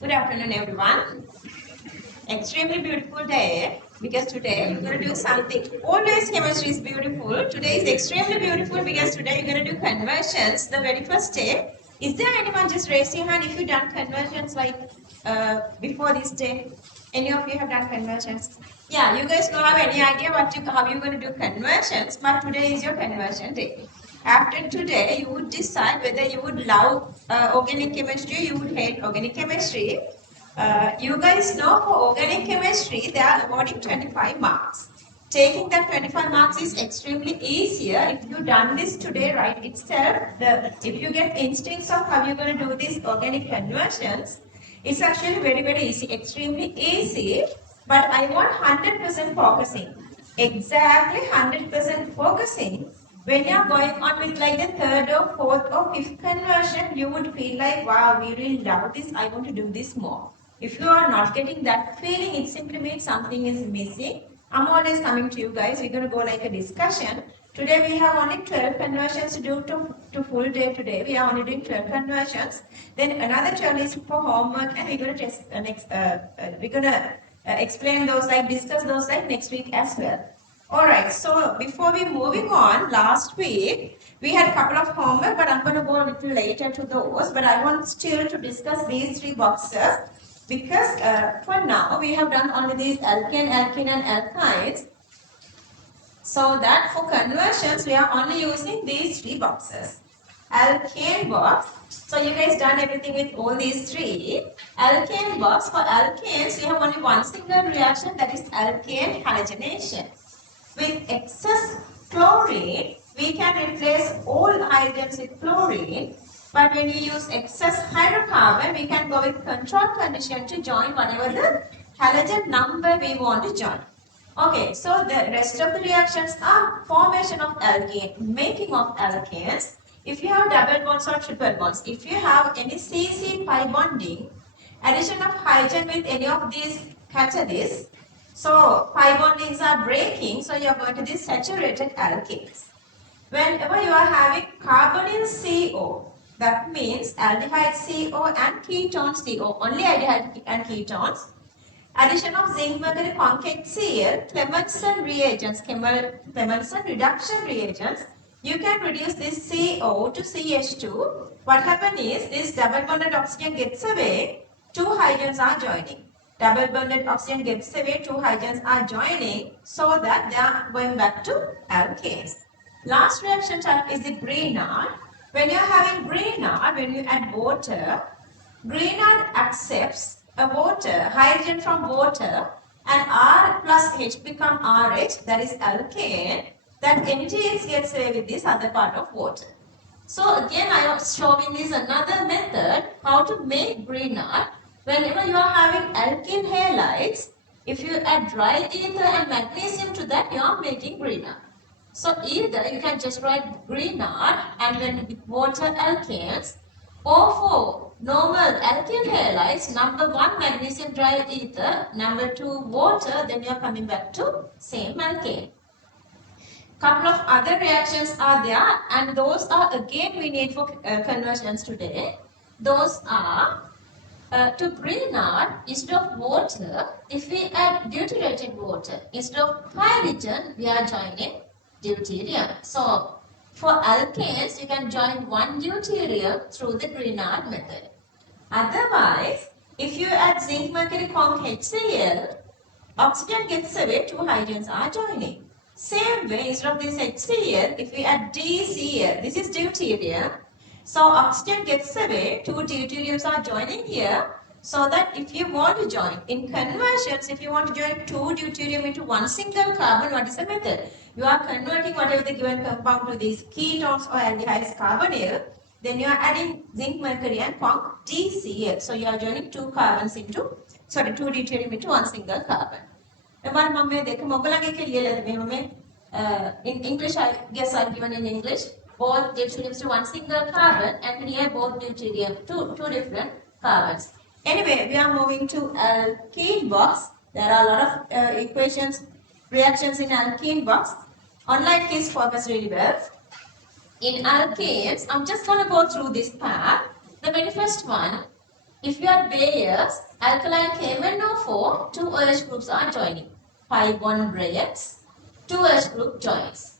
Good afternoon, everyone. Extremely beautiful day because today you're going to do something. Always chemistry is beautiful. Today is extremely beautiful because today you're going to do conversions. The very first day. Is there anyone just raise your hand if you've done conversions like before this day? Any of you have done conversions? Yeah, you guys don't have any idea how you're going to do conversions, but today is your conversion day. After today, you would decide whether you would love organic chemistry, you would hate organic chemistry. You guys know for organic chemistry, they are awarding 25 marks. Taking that 25 marks is extremely easier if you done this today right itself. If you get instincts of how you're going to do these organic conversions, it's actually very easy, extremely easy. But I want 100% focusing. Exactly 100% focusing. When you're going on with like the third or fourth or fifth conversion, you would feel like, wow, we really love this. I want to do this more. If you are not getting that feeling, it simply means something is missing. I'm always coming to you guys. We're going to go like a discussion. Today we have only 12 conversions to do to full day today. We are only doing 12 conversions. Then another 12 is for homework and we're going to test we're going to explain those like discuss those like next week as well. Alright, so before we moving on, last week we had a couple of homework, but I'm going to go a little later to those. But I want still to discuss these three boxes because for now we have done only these alkane, alkene and alkynes. So that for conversions we are only using these three boxes. Alkane box. So you guys done everything with all these three. Alkane box, for alkanes we have only one single reaction, that is alkane halogenation. With excess chlorine, we can replace all hydrogens with chlorine. But when you use excess hydrocarbon, we can go with control condition to join whatever the halogen number we want to join. Okay, so the rest of the reactions are formation of alkane, making of alkanes. If you have double bonds or triple bonds, if you have any CC pi bonding, addition of hydrogen with any of these catalysts, so pi bondings are breaking, so you are going to these saturated alkanes. Whenever you are having carbonyl CO, that means aldehyde CO and ketone CO, only aldehyde and ketones. Addition of zinc mercury concave Cl, Clemmensen reagents, Clemmensen reduction reagents, you can reduce this CO to CH2. What happens is this double bonded oxygen gets away, two hydrogens are joining. Double bonded oxygen gets away, two hydrogens are joining, so that they are going back to alkanes. Last reaction type is the Grignard. When you are having Grignard, when you add water, Grignard accepts a water, hydrogen from water, and R plus H become RH, that is alkane, that NGH gets away with this other part of water. So again I am showing this another method how to make Grignard. Whenever you are having alkene halides, if you add dry ether and magnesium to that, you are making Grignard. So either you can just write Grignard and then with water alkanes, or for normal alkene halides, number 1 magnesium dry ether, number 2 water, then you are coming back to same alkane. Couple of other reactions are there, and those are again we need for conversions today. Those are to Grignard, instead of water, if we add deuterated water, instead of hydrogen, we are joining deuterium. So for alkanes, you can join one deuterium through the Grignard method. Otherwise, if you add zinc mercury conc HCl, oxygen gets away, two hydrogens are joining. Same way, instead of this HCl, if we add DCl, this is deuterium. So oxygen gets away, two deuteriums are joining here. So that if you want to join, in conversions, if you want to join two deuterium into one single carbon, what is the method? You are converting whatever the given compound to these ketones or aldehydes carbonyl. Then you are adding zinc, mercury and conc DCl. So you are joining two deuterium into one single carbon. In English, I guess I've given in English, both deuteriums to one single carbon, and here both deuterium to two different carbons. Anyway, we are moving to alkene box. There are a lot of equations, reactions in alkene box. Online please focus really well. In alkanes, I'm just going to go through this part. The very first one, If you add Bayer's, alkaline KMnO4, two OH groups are joining. Pi bond breaks, two OH group joins.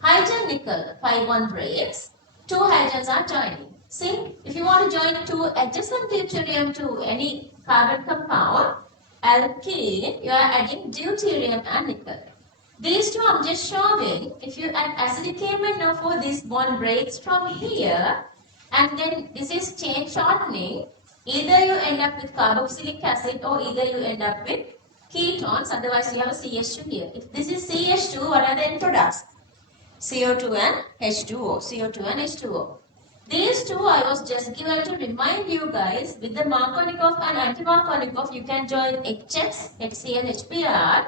Hydrogen nickel, pi bond breaks, two hydrogens are joining. See, if you want to join two adjacent deuterium to any carbon compound, alkene, you are adding deuterium and nickel. These two I'm just showing. If you add acidic KMnO4, this bond breaks from here, and then this is chain shortening. Either you end up with carboxylic acid or either you end up with ketones, otherwise you have a CH2 here. If this is CH2, what are the end products? CO2 and H2O, CO2 and H2O. These two I was just given to remind you guys, with the Markovnikov and anti-Markovnikov, you can join HX, HCl, HBr,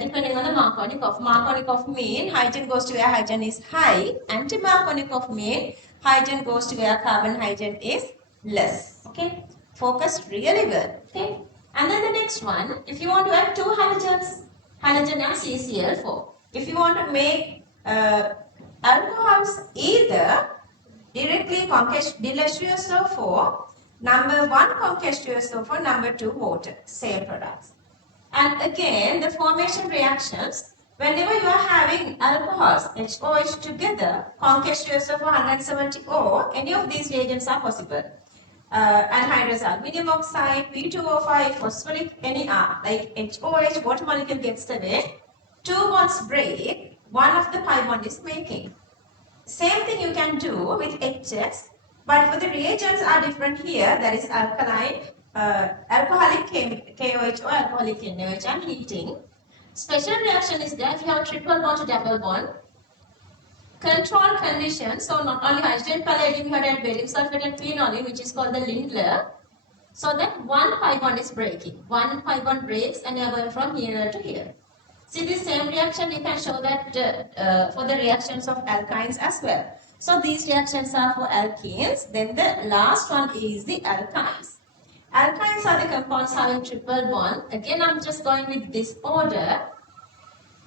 depending on the Markovnikov. Markovnikov mean hydrogen goes to where hydrogen is high. Anti-Markovnikov mean hydrogen goes to where carbon hydrogen is less. Okay, focus really well. Okay, and then the next one, if you want to add two halogens, halogen and CCl4. If you want to make alcohols, either directly H2SO4, number 1 H2SO4, number 2 water, same products. And again, the formation reactions, whenever you are having alcohols, HOH together, H2SO4, 170O, any of these reagents are possible. Anhydrous aluminium oxide, P2O5, phosphoric, any are, like HOH, water molecule gets away, two bonds break, one of the pi bond is making. Same thing you can do with HX, but for the reagents are different here, that is alkaline, alcoholic KOH or alcoholic NaOH and heating. Special reaction is there if you have triple bond to double bond. Control condition, so not only hydrogen palladium, you have add barium sulfate and phenolene, which is called the Lindler. So that one pi bond is breaking. One pi bond breaks and you are going from here to here. See, this same reaction you can show that for the reactions of alkynes as well. So these reactions are for alkenes. Then the last one is the alkynes. Alkynes are the compounds having triple bond. Again, I'm just going with this order.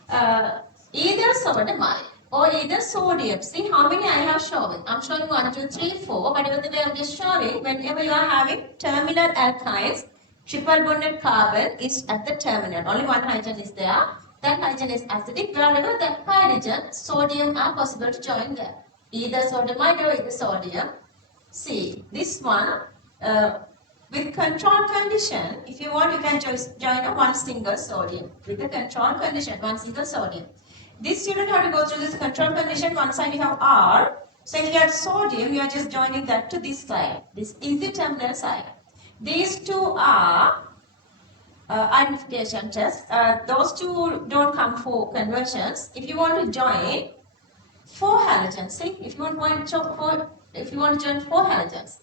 Either sodium or either sodium. See how many I have shown. I'm showing 1, 2, 3, 4. Whatever the way I'm just showing, whenever you are having terminal alkynes, triple bonded carbon is at the terminal. Only one hydrogen is there. That hydrogen is acidic. Wherever that hydrogen, sodium are possible to join there. Either sodiumide or either sodium. See, this one, with control condition, if you want, you can join a one single sodium. With the control condition, one single sodium. This you don't have to go through this control condition. One side you have R. So if you have sodium, you are just joining that to this side. This is the terminal side. These two are identification tests. Those two don't come for conversions. If you want to join 4 halogens, see, if you want to join 4 halogens,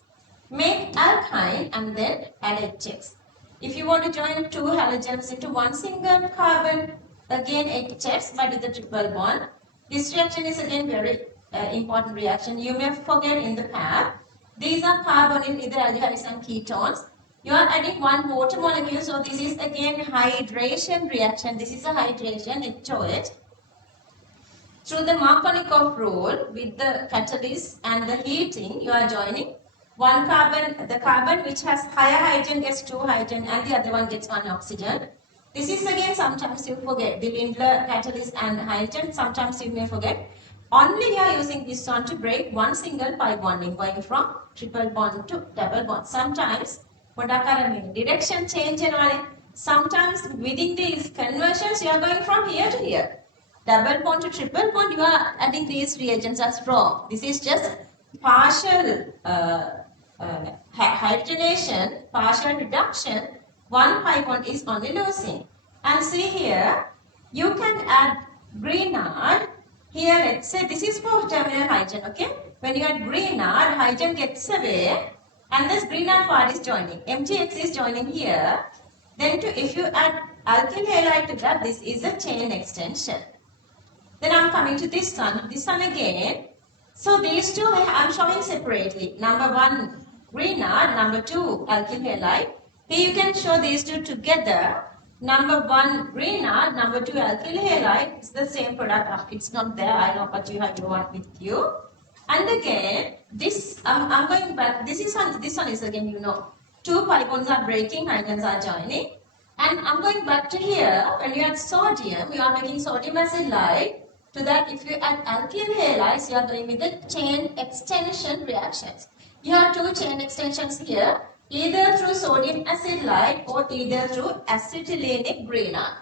make alkyne and then add HX. If you want to join 2 halogens into one single carbon, again HX but with the triple bond. This reaction is again very important reaction. You may forget in the path. These are carbonyl, either aldehydes and ketones. You are adding one water molecule, so this is again hydration reaction. This is a hydration, HOH. Through the Markovnikov rule, with the catalyst and the heating, you are joining one carbon, the carbon which has higher hydrogen gets 2 hydrogen and the other one gets 1 oxygen. This is again sometimes you forget, the Lindler catalyst and hydrogen, sometimes you may forget. Only you are using this one to break one single pi bonding, going from triple bond to double bond. Sometimes direction change and sometimes within these conversions you are going from here to here. Double bond to triple bond, you are adding these reagents as wrong. This is just partial hydrogenation, partial reduction. One pi bond is only losing. And see here, you can add Grignard. Here, let's say this is for terminal hydrogen, okay? When you add Grignard, hydrogen gets away and this Grignard part is joining. MgX is joining here. Then if you add alkyl halide to that, this is a chain extension. Then I'm coming to this one again. So these two I am showing separately. Number 1 Grignard, number 2 alkyl halide. Here you can show these two together. Number 1 Grignard, number 2 alkyl halide. It's the same product. It's not there, I know, but you have to work with you. And again, this I'm going back. This one is again, you know. Two pi bonds are breaking, hydrogens are joining. And I'm going back to here. When you add sodium, you are making sodium acetylide. To that, if you add alkyl halides, you are doing with the chain extension reactions. You have two chain extensions here, either through sodium acetylide or either through acetylenic grignard.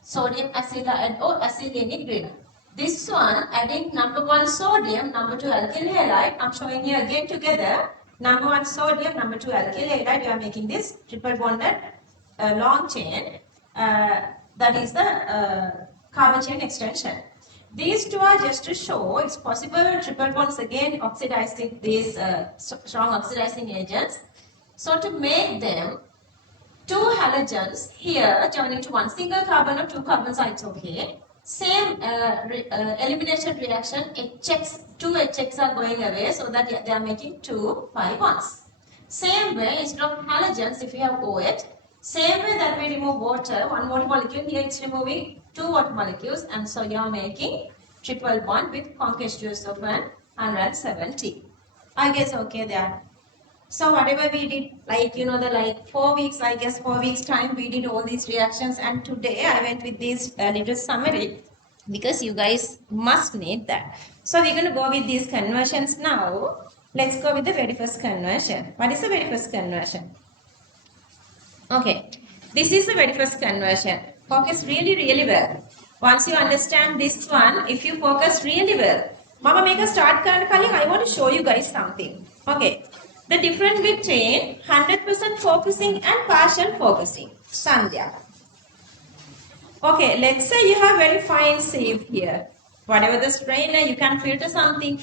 Sodium acetylide or acetylenic grignard. This one, adding number 1 sodium, number 2 alkyl halide. I'm showing here again together. Number 1 sodium, number 2 alkyl halide. You are making this triple bonded long chain. That is the carbon chain extension. These two are just to show it's possible triple bonds again oxidizing these strong oxidizing agents. So to make them two halogens here joining to one single carbon or two carbons are it's okay. Same elimination reaction, HX, two HX are going away so that they are making two pi bonds. Same way, instead of halogens, if you have OH, same way that we remove water, one water molecule, here it's removing two water molecules, and so you are making triple bond with concatenations of 170. I guess okay there. So whatever we did, like, you know, the like 4 weeks, I guess 4 weeks time, we did all these reactions, and today I went with this little summary because you guys must need that. So we're going to go with these conversions now. Let's go with the very first conversion. What is the very first conversion? Okay, this is the very first conversion. Focus really well. Once you understand this one, if you focus really well, Mama make a start card calling. I want to show you guys something. Okay, the difference between 100% focusing and partial focusing. Sandhya. Okay, let's say you have very fine sieve here. Whatever the strainer, you can filter something.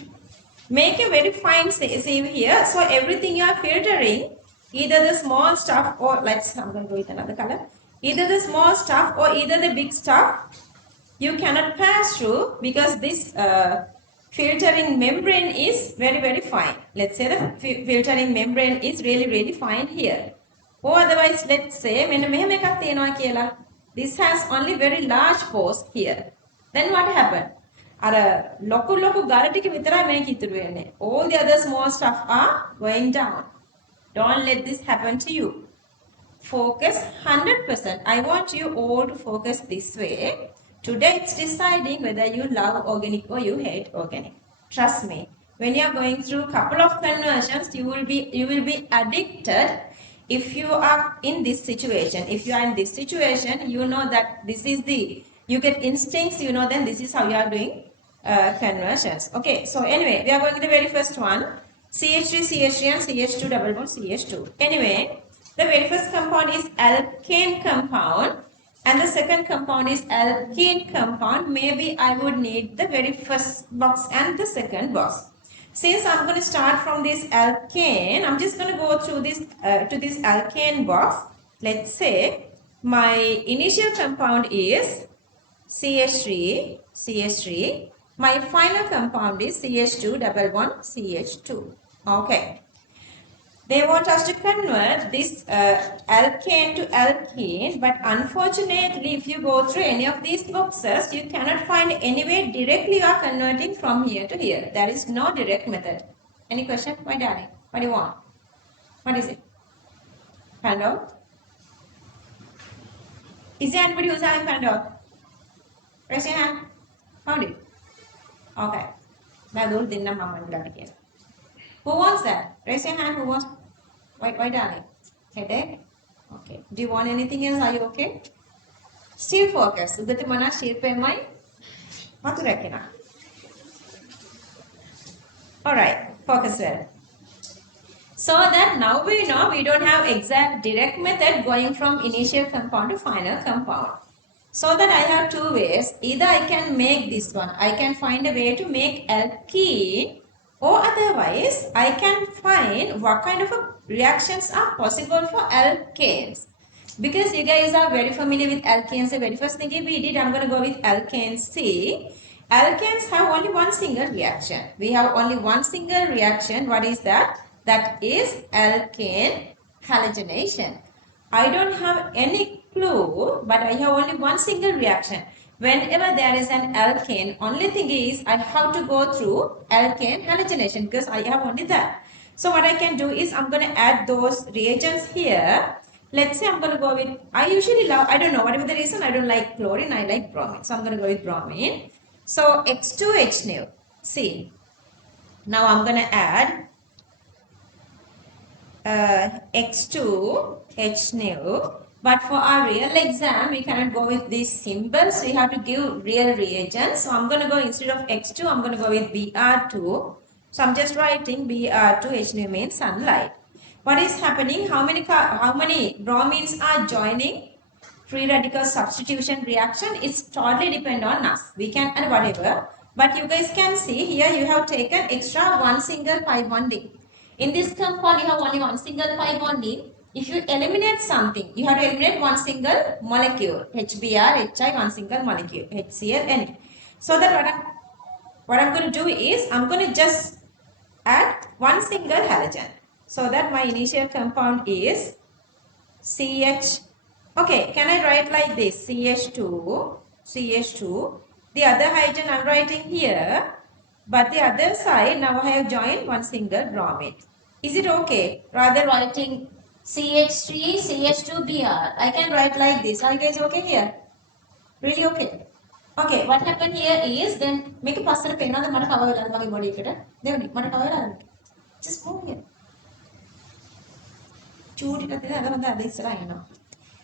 Make a very fine sieve here. So everything you are filtering, either the small stuff or I'm going to go with another color. Either the small stuff or either the big stuff, you cannot pass through because this filtering membrane is very fine. Let's say the filtering membrane is really fine here. Or otherwise, let's say this has only very large pores here. Then what happened? All the other small stuff are going down. Don't let this happen to you. Focus 100%. I want you all to focus this way. Today it's deciding whether you love organic or you hate organic. Trust me. When you are going through a couple of conversions, you will be addicted. If you are in this situation, you know that this is you get instincts, you know, then this is how you are doing conversions. Okay, so anyway, we are going to the very first one. CH3, CH3 and CH2 double bond CH2. Anyway, the very first compound is alkane compound and the second compound is alkene compound. Maybe I would need the very first box and the second box. Since I'm going to start from this alkane, I'm just going to go through this to this alkane box. Let's say my initial compound is CH3, CH3. My final compound is CH2 double bond CH2. Okay. They want us to convert this alkane to alkene, but unfortunately, if you go through any of these boxes, you cannot find any way directly you are converting from here to here. There is no direct method. Any question? Why, darling? What do you want? What is it? Find out? Is there anybody who's having found out? Raise your hand. Found it? Okay. Who wants that? Raise your hand. Who wants? Why, darling? Headache? Okay. Do you want anything else? Are you okay? Still focus. Udate mana shirpe mai? Mathotaarachchi. Alright. Focus well. So that now we know we don't have exact direct method going from initial compound to final compound. So that I have two ways. Either I can make this one. I can find a way to make alkene, or otherwise I can find what kind of reactions are possible for alkanes. Because you guys are very familiar with alkanes, the very first thing we did, I'm going to go with alkane C. Alkanes have only one single reaction. We have only one single reaction. What is that? That is alkane halogenation. I don't have any clue, but I have only one single reaction. Whenever there is an alkane, only thing is I have to go through alkane halogenation because I have only that. So what I can do is I'm going to add those reagents here. Let's say I'm going to go with, I usually love, I don't know, whatever the reason, I don't like chlorine, I like bromine. So I'm going to go with bromine. So X2H See, now I'm going to add X2H but for our real exam we cannot go with these symbols, we have to give real reagents. So I'm going to go, instead of X2 I'm going to go with Br2. So I'm just writing Br2H means sunlight. What is happening? How many bromines are joining? Free radical substitution reaction is totally depend on us. We can add whatever, but you guys can see here you have taken extra one single pi bonding. In this compound, you have only one single pi bonding. If you eliminate something, you have to eliminate one single molecule. HBr, HI, one single molecule. HCl, N. So that what I'm going to do is, I'm going to just add one single halogen. So that my initial compound is CH. Okay, can I write like this? CH2, CH2. The other hydrogen I'm writing here. But the other side, now I have joined one single bromide. Is it okay? Rather writing CH3, CH2Br. I can write like this. Are you guys okay here? Really okay? Okay, what happened here is, then make a password pen on the mata cover my body. Just move here.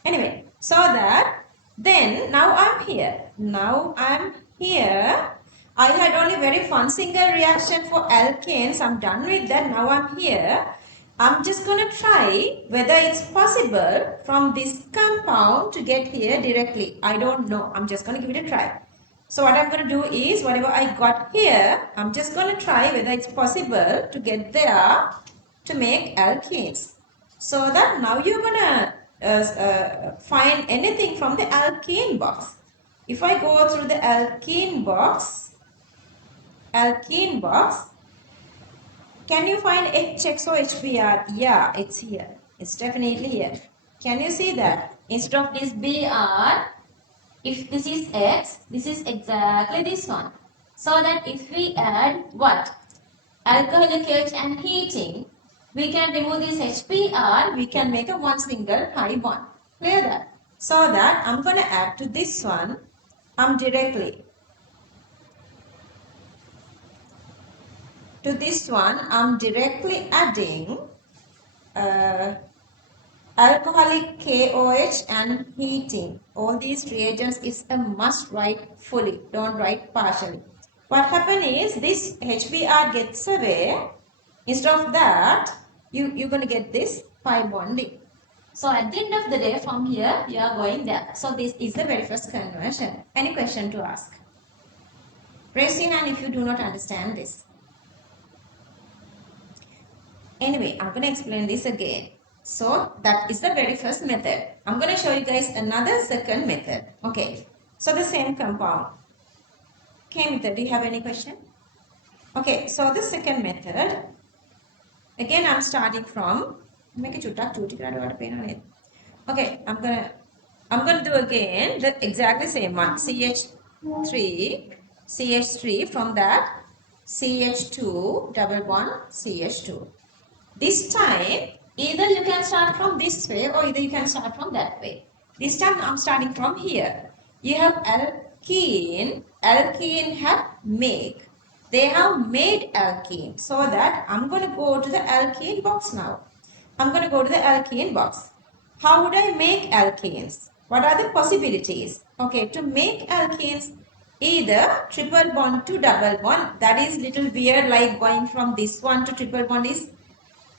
Anyway, so that then now I'm here. Now I'm here. I had only very one single reaction for alkanes. I'm done with that. Now I'm here. I'm just going to try whether it's possible from this compound to get here directly. I don't know. I'm just going to give it a try. So what I'm going to do is, whatever I got here, I'm just going to try whether it's possible to get there to make alkanes. So that now you're going to find anything from the alkene box. If I go through the alkene box, can you find HXO HBr? Yeah, it's here. It's definitely here. Can you see that? Instead of this Br, if this is X, this is exactly this one. So that if we add what? Alcoholic H and heating, we can remove this HBr, we can make a one single pi bond. Clear that? So that I'm going to add to this one, I'm directly adding alcoholic KOH and heating. All these reagents is a must write fully, don't write partially. What happens is, this HBr gets away. Instead of that, you're going to get this pi bonding. So at the end of the day, from here, you are going there. So this is the very first conversion. Any question to ask? Raise your hand if you do not understand this. Anyway, I'm going to explain this again. So that is the very first method. I'm going to show you guys another second method. Okay. So the same compound. Okay, method. Do you have any question? Okay. So the second method. Again, I'm starting from. Okay. I'm gonna do again the exactly same one. CH3 from that CH2 double bond CH2. This time, either you can start from this way or either you can start from that way. This time I'm starting from here. You have alkene have make. They have made alkene. So that I'm going to go to the alkene box now. I'm going to go to the alkene box. How would I make alkenes? What are the possibilities? Okay, to make alkenes, either triple bond to double bond. That is little weird, like going from this one to triple bond is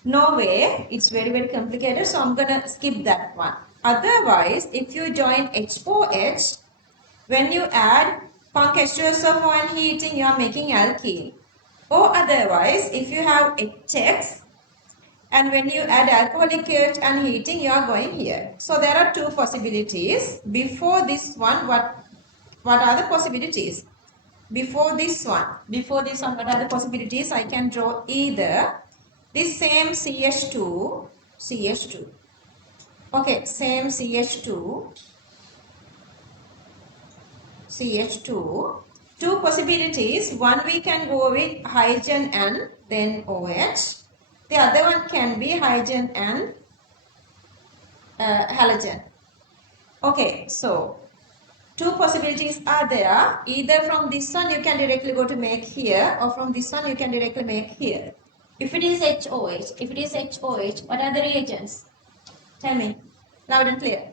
no way, it's very complicated, so I'm gonna skip that one. Otherwise, if you join HOH, when you add H2SO4 and heating, you are making alkene. Or otherwise, if you have HX and when you add alcoholic H and heating, you are going here. So there are two possibilities. Before this one, what are the possibilities? Before this one, what are the possibilities? I can draw either this same CH2. Okay, same CH2. Two possibilities. One, we can go with hydrogen and then OH. The other one can be hydrogen and halogen. Okay, so two possibilities are there. Either from this one you can directly go to make here, or from this one you can directly make here. If it is HOH, what are the reagents? Tell me, loud and clear.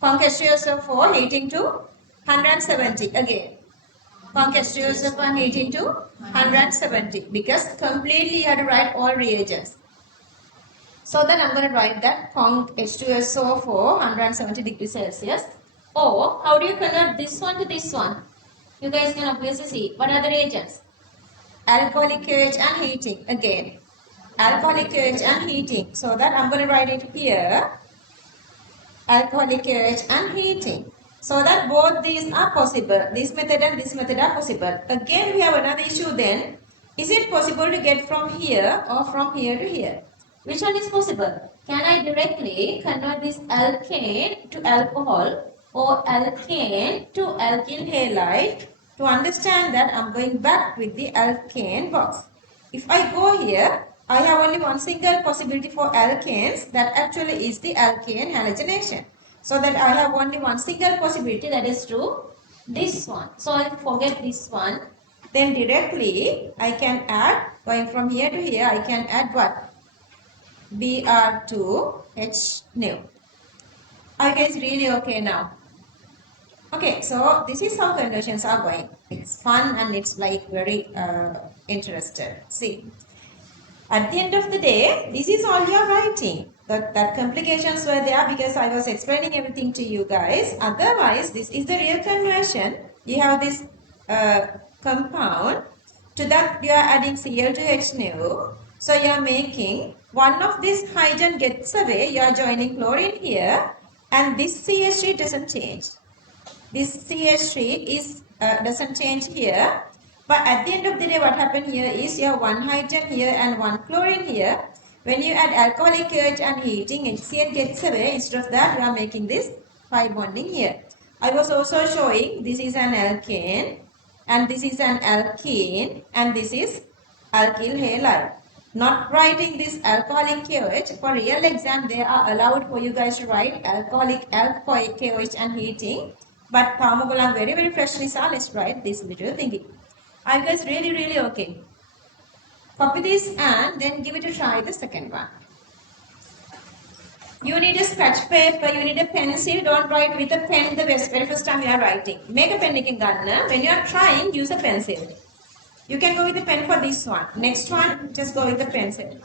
Concentrations for heating to 170 again. Concentrations for heating to 170 because completely you have to write all reagents. So then I'm going to write that Conc H2SO for 170 degrees Celsius. Or how do you convert this one to this one? You guys can obviously see. What are the reagents? Alcoholic KOH and heating again. Alcoholic KOH and heating. So that I'm going to write it here. Alcoholic KOH and heating. So that both these are possible. This method and this method are possible. Again we have another issue then. Is it possible to get from here or from here to here? Which one is possible? Can I directly convert this alkane to alcohol or alkane to alkyl halide? To understand that, I'm going back with the alkane box. If I go here, I have only one single possibility for alkanes, that actually is the alkane halogenation. So that I have only one single possibility, that is to this one. So I forget this one. Then directly I can add, going from here to here, I can add what? Br2H new. Are you guys really okay now? Okay, so this is how conversions are going. It's fun and it's like very interested. See, at the end of the day, this is all you're writing. That complications were there because I was explaining everything to you guys. Otherwise, this is the real conversion. You have this compound. To that, you are adding Cl2H new. So you are making one of this hydrogen gets away. You are joining chlorine here, and this CH3 doesn't change. This CH3 is doesn't change here. But at the end of the day, what happened here is you have one hydrogen here and one chlorine here. When you add alcoholic KOH and heating, HCl gets away. Instead of that, you are making this pi bonding here. I was also showing this is an alkane and this is an alkene and this is alkyl halide. Not writing this alcoholic KOH. For real exam, they are allowed for you guys to write alcoholic KOH and heating. But Tamagola very freshly, so let's write this little thingy. Are you guys really okay? Copy this and then give it a try the second one. You need a scratch paper, you need a pencil. Don't write with a pen the very first time you are writing. Make a pen when you are trying, use a pencil. You can go with the pen for this one. Next one, just go with the pencil.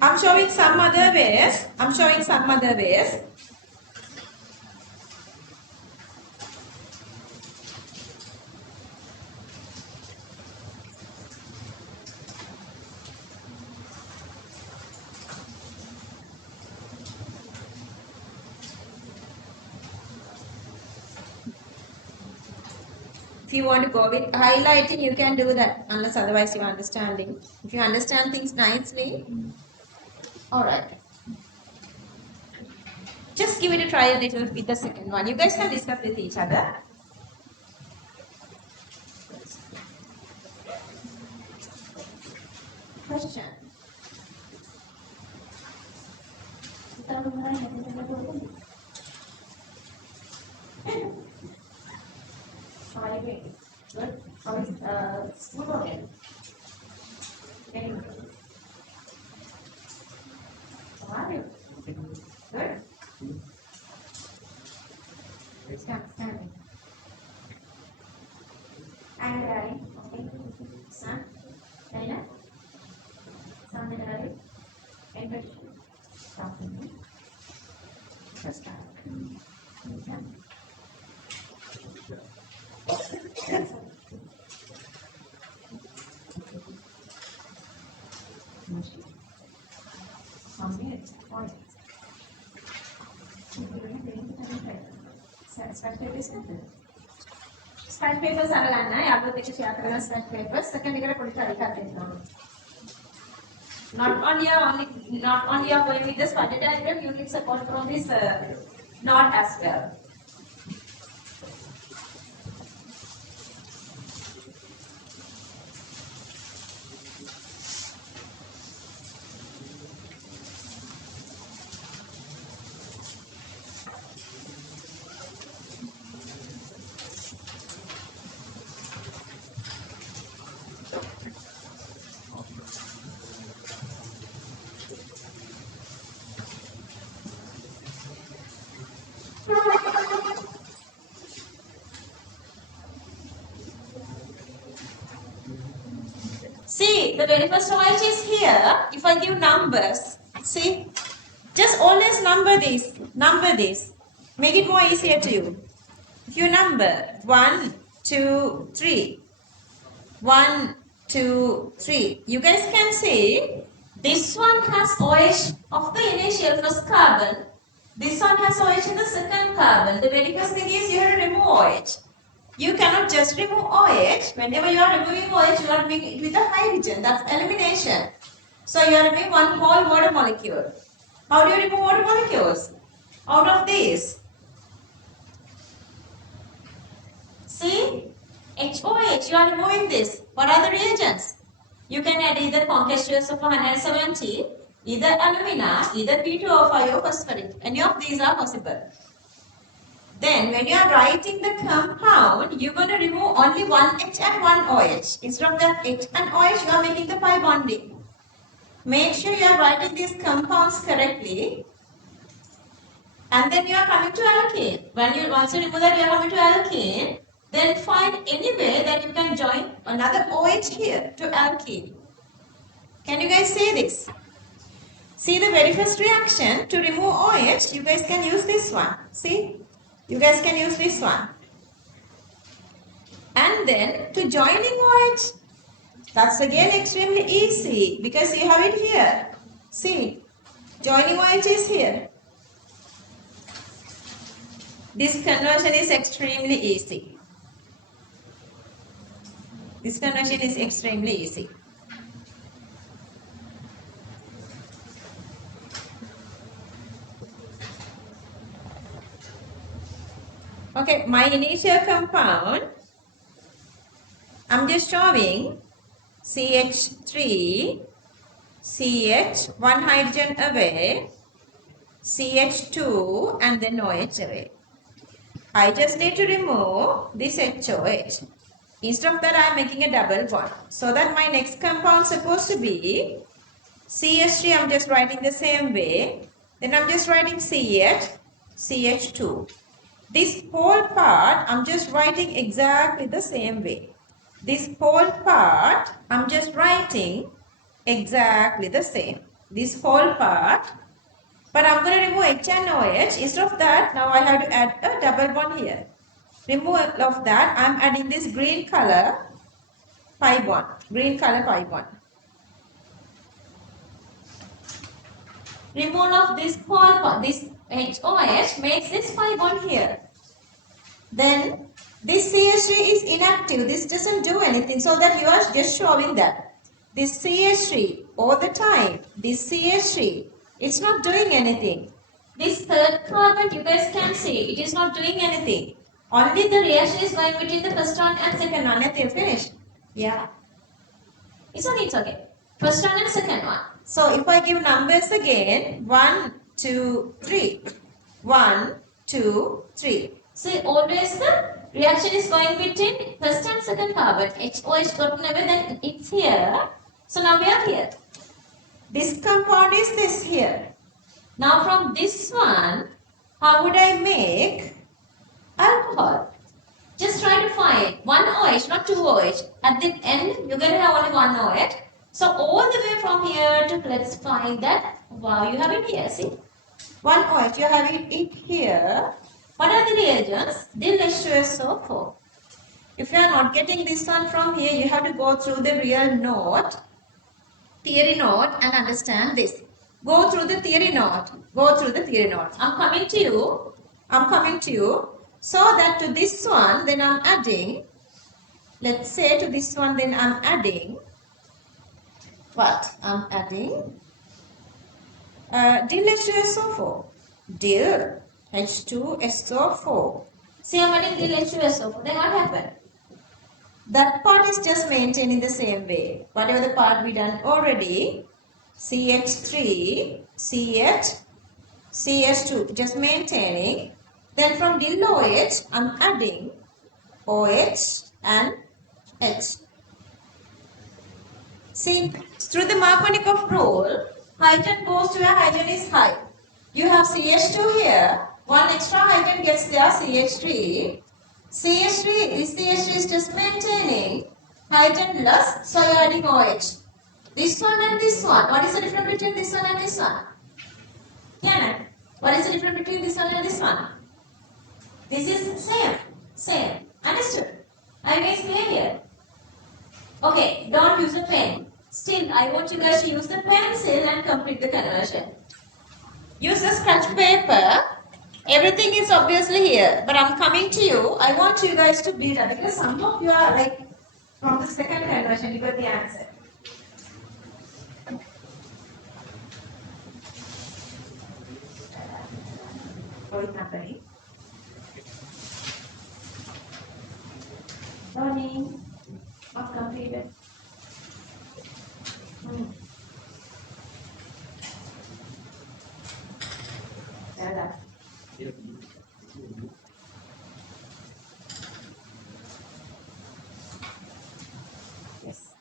I'm showing some other ways. If you want to go with highlighting, you can do that, unless otherwise you are understanding. If you understand things nicely, alright. Just give it a try a little with the second one. You guys can discuss with each other. Question. How are you doing? Good. How is school going? Very good. How are you? Good. Stand. And Daddy. Okay. Son. Dana. Son and Daddy. And good. Stop. Just stop. Scratch papers අරගන්න. යාළුවොත් එක්ක share කරලා scratch papers. Second එකට පොඩි try එකක් දෙන්න. Not only you are going with the study diagram, you need support from this note as well. see, the very first OH is here. If I give numbers, see, just always number these. Number this. Make it more easier to you. If you number 1, 2, 3. 1, 2, 3. You guys can see this one has OH of the initial first carbon. This one has OH in the second carbon. The very first thing is you have to remove OH. You cannot just remove OH. Whenever you are removing OH, you are doing it with a hydrogen. That's elimination. So you are removing one whole water molecule. How do you remove water molecules? Out of these. See? HOH, you are removing this. What are the reagents? You can add either conceptuals of 170, either alumina, either P2O5 or phosphoric. Any of these are possible. Then when you are writing the compound, you are going to remove only one H and one OH. Instead of that H and OH, you are making the pi bonding. Make sure you are writing these compounds correctly. And then you are coming to alkene. Once you remove that, you are coming to alkene. Then find any way that you can join another OH here to alkene. Can you guys see this? See the very first reaction to remove OH, you guys can use this one. See? You guys can use this one. And then to joining OH, that's again extremely easy because you have it here. See? Joining OH is here. This conversion is extremely easy. This conversion is extremely easy. Okay, my initial compound, I'm just showing CH3, CH, one hydrogen away, CH2 and then OH away. I just need to remove this HOH. Instead of that, I am making a double bond. So that my next compound is supposed to be CH3, I am just writing the same way. Then I am just writing CH, CH2. This whole part, I am just writing exactly the same way. This whole part, I am just writing exactly the same. This whole part. But I am going to remove H and OH. Instead of that, now I have to add a double bond here. Removal of that, I am adding this green color pi bond. Green color pi bond. Removal of this whole bond, this HOH makes this pi bond here. Then this CH3 is inactive. This doesn't do anything. So that you are just showing that. This CH3 all the time. This CH3, it's not doing anything. This third carbon, you guys can see, it is not doing anything. Only the reaction is going between the first one and second one. Nothing finished. Yeah. It's okay. First one and second one. So if I give numbers again, 1, 2, 3. 1, 2, 3. See, always the reaction is going between first and second carbon. HOH gotten away, then it's here. So now we are here. This compound is this here. Now from this one, how would I make alcohol? Just try to find one OH, not two OH. At the end, you're going to have only one OH. So all the way from here to, let's find that. Wow, you have it here, see? One OH, you have it here. What are the reagents? Dill H2SO4. If you are not getting this one from here, you have to go through the real note, theory note, and understand this. Go through the theory note. Go through the theory note. I'm coming to you. So that to this one, then I'm adding. Let's say to this one, then I'm adding. What? I'm adding Dill H2SO4. Dill H2SO4. See, I'm adding Dill H2SO4. Then what happened? That part is just maintaining the same way. Whatever the part we done already. CH3, CH, CH2. Just maintaining. Then from Dill OH, I'm adding OH and H. See, through the Markovnikov rule, hydrogen goes to where hydrogen is high. You have CH2 here. One extra hydrogen gets there, CH3. CH3 is just maintaining hydrogen less, so you're adding OH. This one and this one. What is the difference between this one and this one? Yeah. What is the difference between this one and this one? This is same. Same. Understood? Are you guys clear here? Okay, don't use a pen. Still, I want you guys to use the pencil and complete the conversion. Use the scratch paper. Everything is obviously here, but I'm coming to you. I want you guys to beat up because some of you are like from the second conversion, you got the answer. Learning, not completed. Yes.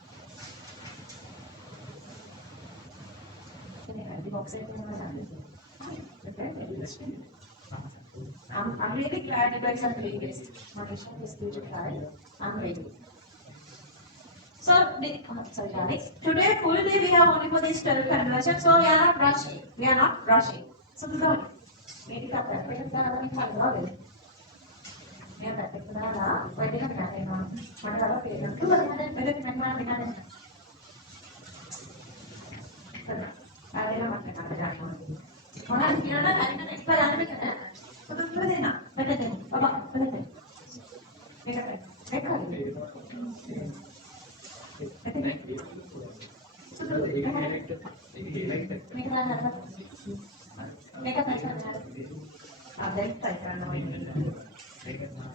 I'm really glad you guys are doing this. Motivation is due to try. I'm ready. So, sorry, Alex. Today, full day we have only for this 12 conversion, so we are not rushing. We are not rushing. So, this is make it up there. Because there are many things. We are that. Why did I not know? What are our parents? Two are there. Whether we are not. I don't know what to do. What are you not? I don't expect anything. So, this is better. Better. Baba, better. Make it up. Make it up. I think. So, make it up. Make up. Then I can know it. Make it up.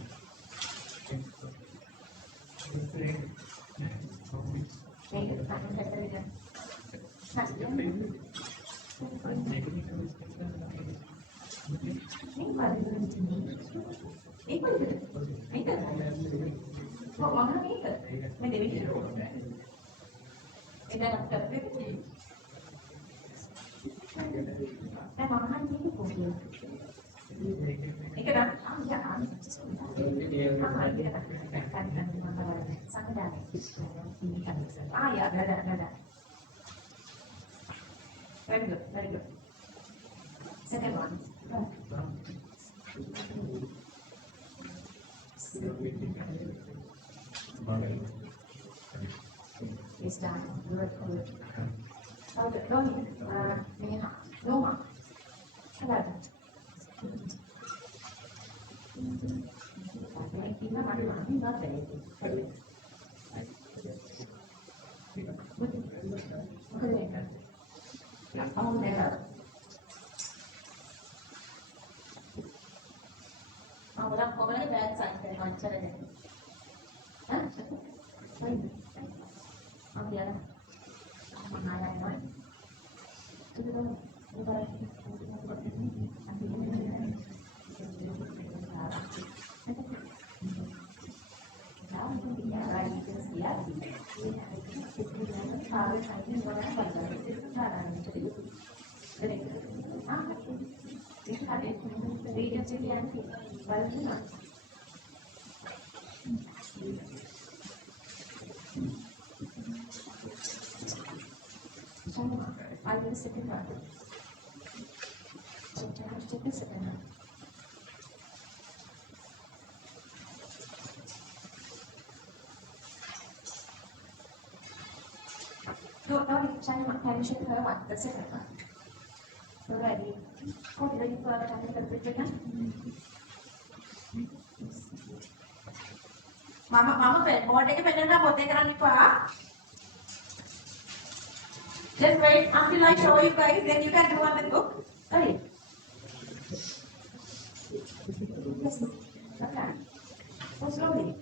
Yeah, better. Very good, very good. Second one. It's done. Good. Okay, Ronnie, Neha, Noma. Hello. Bad side. I will second one. So I have to take the second one. No, can you show her one, the second one? So ready. Oh, ready for the Mama pen, board එක පෙන්නන්න පොතේ කරන්න එපා. Just wait until I show you guys, then you can do on the book. Sorry. Yes. Okay. So slowly.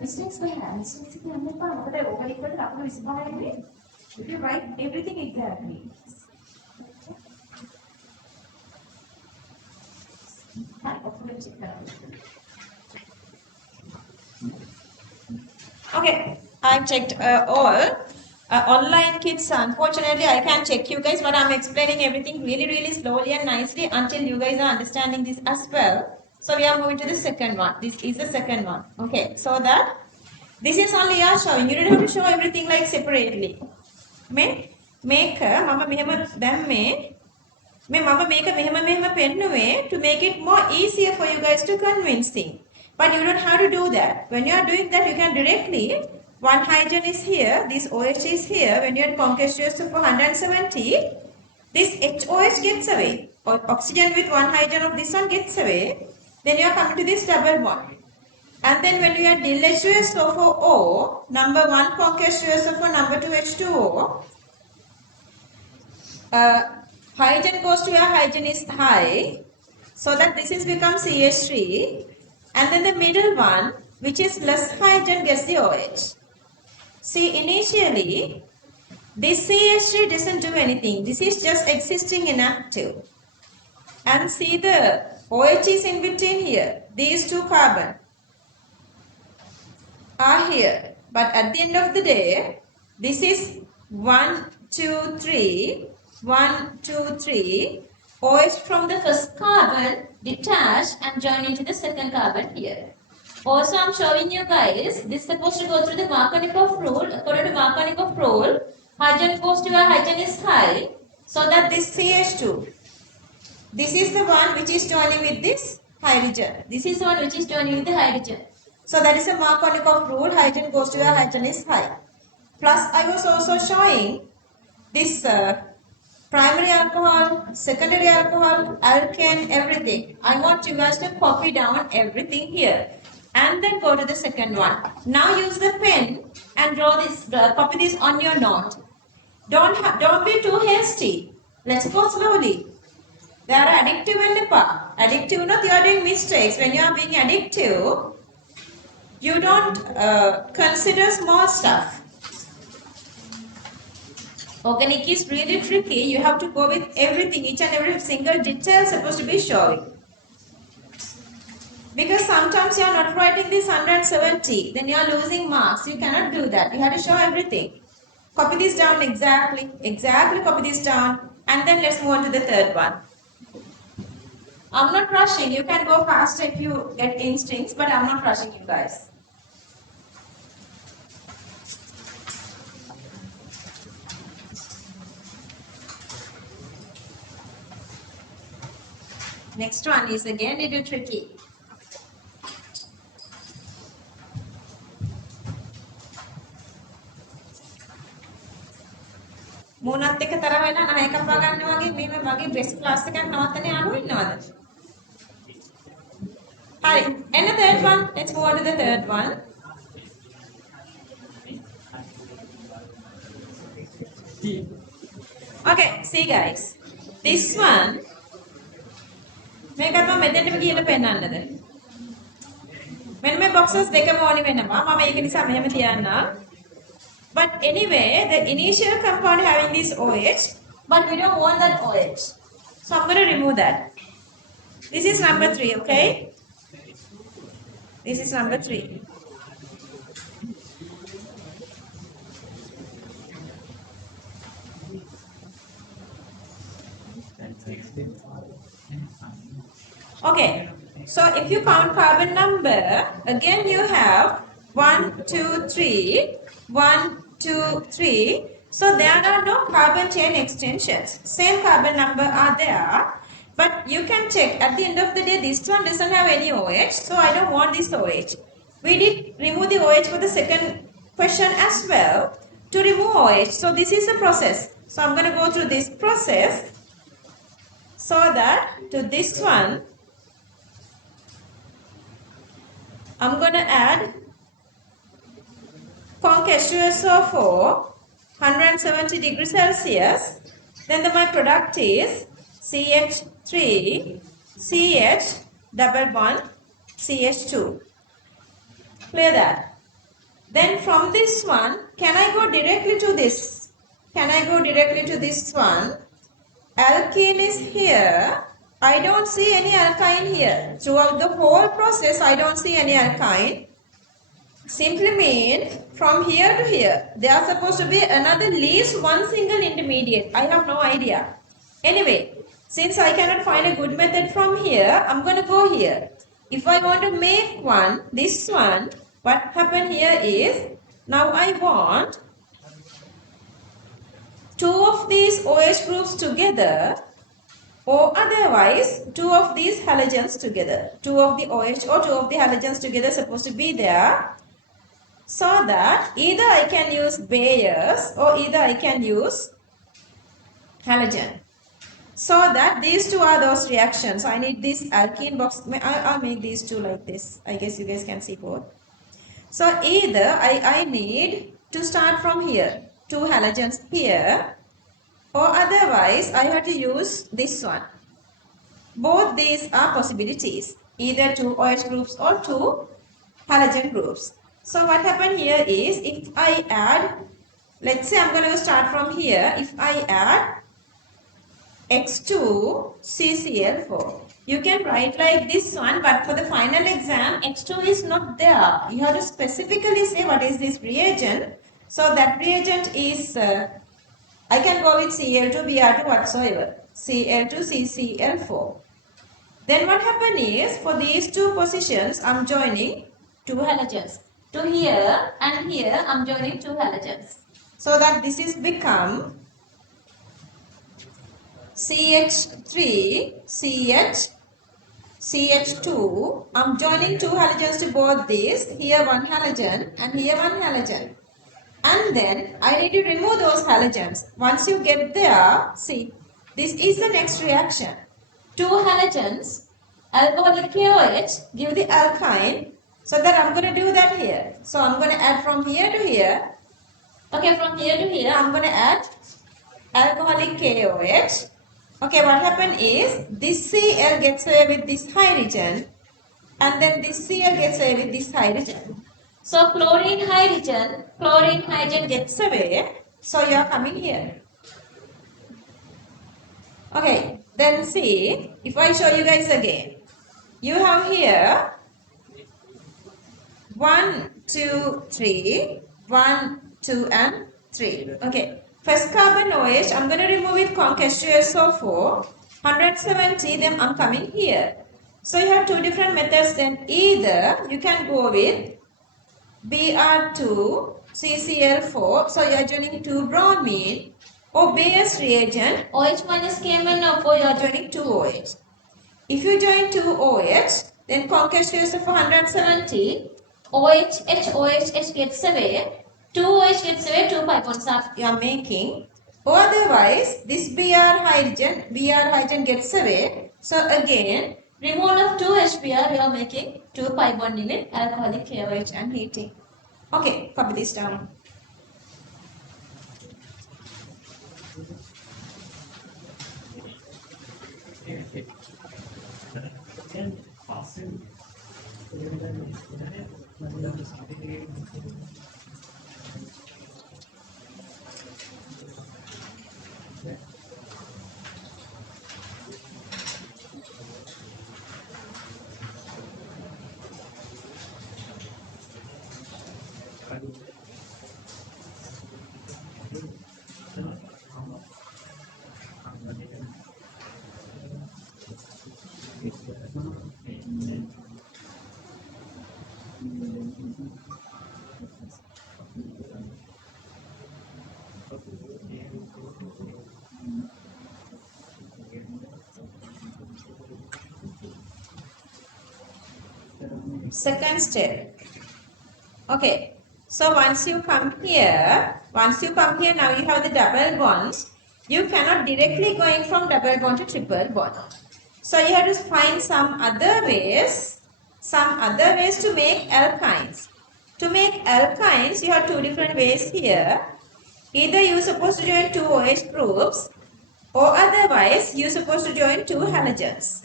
Mistakes we have. Mistakes we have. If you write everything exactly. Okay, I've checked all. Online kids, unfortunately, I can't check you guys, but I'm explaining everything really slowly and nicely until you guys are understanding this as well. So we are moving to the second one. This is the second one. Okay, so that this is only are showing. You don't have to show everything like separately. Make mama mehema දැම්මේ mama make මෙහෙම පෙන්නුවේ to make it more easier for you guys to convincing. But you don't have to do that. When you are doing that, you can directly, one hydrogen is here, this OH is here. When you are concatenated for 170, this HOH gets away. Or oxygen with one hydrogen of this one gets away. Then you are coming to this double bond. And then when you are H2SO for O, number 1 concatenated for number 2 H2O, hydrogen goes to where hydrogen is high, so that this is becomes CH3, and then the middle one, which is less hydrogen, gets the OH. See, initially, this CH3 doesn't do anything. This is just existing inactive. And see, the OH is in between here. These two carbon are here. But at the end of the day, this is 1, 2, 3, 1, 2, 3. OH from the first carbon detached and join into the second carbon here. Also, I'm showing you guys, this is supposed to go through the Markovnikov rule. According to Markovnikov rule, hydrogen goes to where hydrogen is high, so that this CH2, this is the one which is joining with this hydrogen. This is the one which is joining with the hydrogen. So that is a Markovnikov rule, hydrogen goes to where hydrogen is high. Plus, I was also showing this primary alcohol, secondary alcohol, alkane, everything. I want you guys to copy down everything here. And then go to the second one. Now use the pen and draw this, copy this on your note. Don't be too hasty. Let's go slowly. They are addictive and addictive, not you are doing mistakes. When you are being addictive, you don't consider small stuff. Organic is really tricky. You have to go with everything. Each and every single detail is supposed to be showing. Because sometimes you are not writing this 170. Then you are losing marks. You cannot do that. You have to show everything. Copy this down exactly. Exactly copy this down. And then let's move on to the third one. I'm not rushing. You can go faster if you get instincts. But I'm not rushing you guys. Next one is again a little tricky. මූණත් එක්ක තරහ වෙලා නම එක කපා ගන්න වගේ මේ මගේ බෙස්ට් ක්ලාස් එකක් නවත්තන්නේ අහුව ඉන්නවද? හරි. And the third one, let's move on to the third one. Okay, see guys. This one මේකත් මම මෙතෙන්ටම ගිහලා පෙන්නන්නද? මෙන්න මේ boxes දෙකම ඕනි වෙනවා. මම ඒක නිසා මෙහෙම තියන්නම්. But anyway, the initial compound having this OH, but we don't want that OH. So I'm going to remove that. This is number 3, okay? This is number 3. Okay, so if you count carbon number, again you have 1, 2, 3, 1, 2, 3. So there are no carbon chain extensions. Same carbon number are there. But you can check at the end of the day, this one doesn't have any OH. So I don't want this OH. We did remove the OH for the second question as well to remove OH. So this is a process. So I'm going to go through this process so that to this one, I'm going to add conc H2SO4 170 degrees Celsius. Then my product is CH3 CH double bond CH2. Clear that? Then from this one, can I go directly to this? Can I go directly to this one? Alkene is here. I don't see any alkyne here. Throughout the whole process, I don't see any alkyne. Simply means from here to here, there are supposed to be another least one single intermediate. I have no idea. Anyway, since I cannot find a good method from here, I'm going to go here. If I want to make one, this one, what happened here is, now I want two of these OH groups together, or otherwise two of these halogens together. Two of the OH or two of the halogens together supposed to be there. So that either I can use Bayer's or either I can use halogen. So that these two are those reactions. I need this alkene box. I'll make these two like this. I guess you guys can see both. So either I need to start from here. Two halogens here. Or otherwise I have to use this one. Both these are possibilities. Either two OH groups or two halogen groups. So what happened here is, if I add, let's say I'm going to start from here. If I add X2CCl4, you can write like this one, but for the final exam, X2 is not there. You have to specifically say what is this reagent. So that reagent is, I can go with Cl2, Br2 whatsoever. Cl2CCl4. Then what happened is, for these two positions, I'm joining two halogens. To here and here, I'm joining two halogens. So that this is become CH3, CH, CH2. I'm joining two halogens to both these. Here one halogen and here one halogen. And then I need to remove those halogens. Once you get there, see, this is the next reaction. Two halogens, alcoholic KOH, give the alkyne. So that I'm going to do that here. So I'm going to add from here to here. Okay, from here to here, I'm going to add alcoholic KOH. Okay, what happened is, this Cl gets away with this hydrogen. And then this Cl gets away with this hydrogen. So chlorine hydrogen gets away. So you are coming here. Okay, then see, if I show you guys again. You have here 1, 2, 3, 1, 2 and 3. Okay, first carbon OH, I'm going to remove it conc H2SO4. 170, then I'm coming here. So you have two different methods. Then either you can go with Br2 CCl4, so you are joining 2 bromine, or Bayer's reagent OH minus KMnO4, you are joining 2 OH. If you join 2 OH, then conc H2SO4 170, OH, H gets away, 2 OH gets away, 2 pi bonds are you are making. Or otherwise, this Br hydrogen gets away. So again, removal of 2 HBr, you are making 2 pi bond in it, alcoholic KOH and heating. Okay, copy this down. Second step. Okay. So once you come here, now you have the double bonds. You cannot directly going from double bond to triple bond. So you have to find some other ways to make alkynes. To make alkynes, you have two different ways here. Either you are supposed to join two OH groups, or otherwise you are supposed to join two halogens.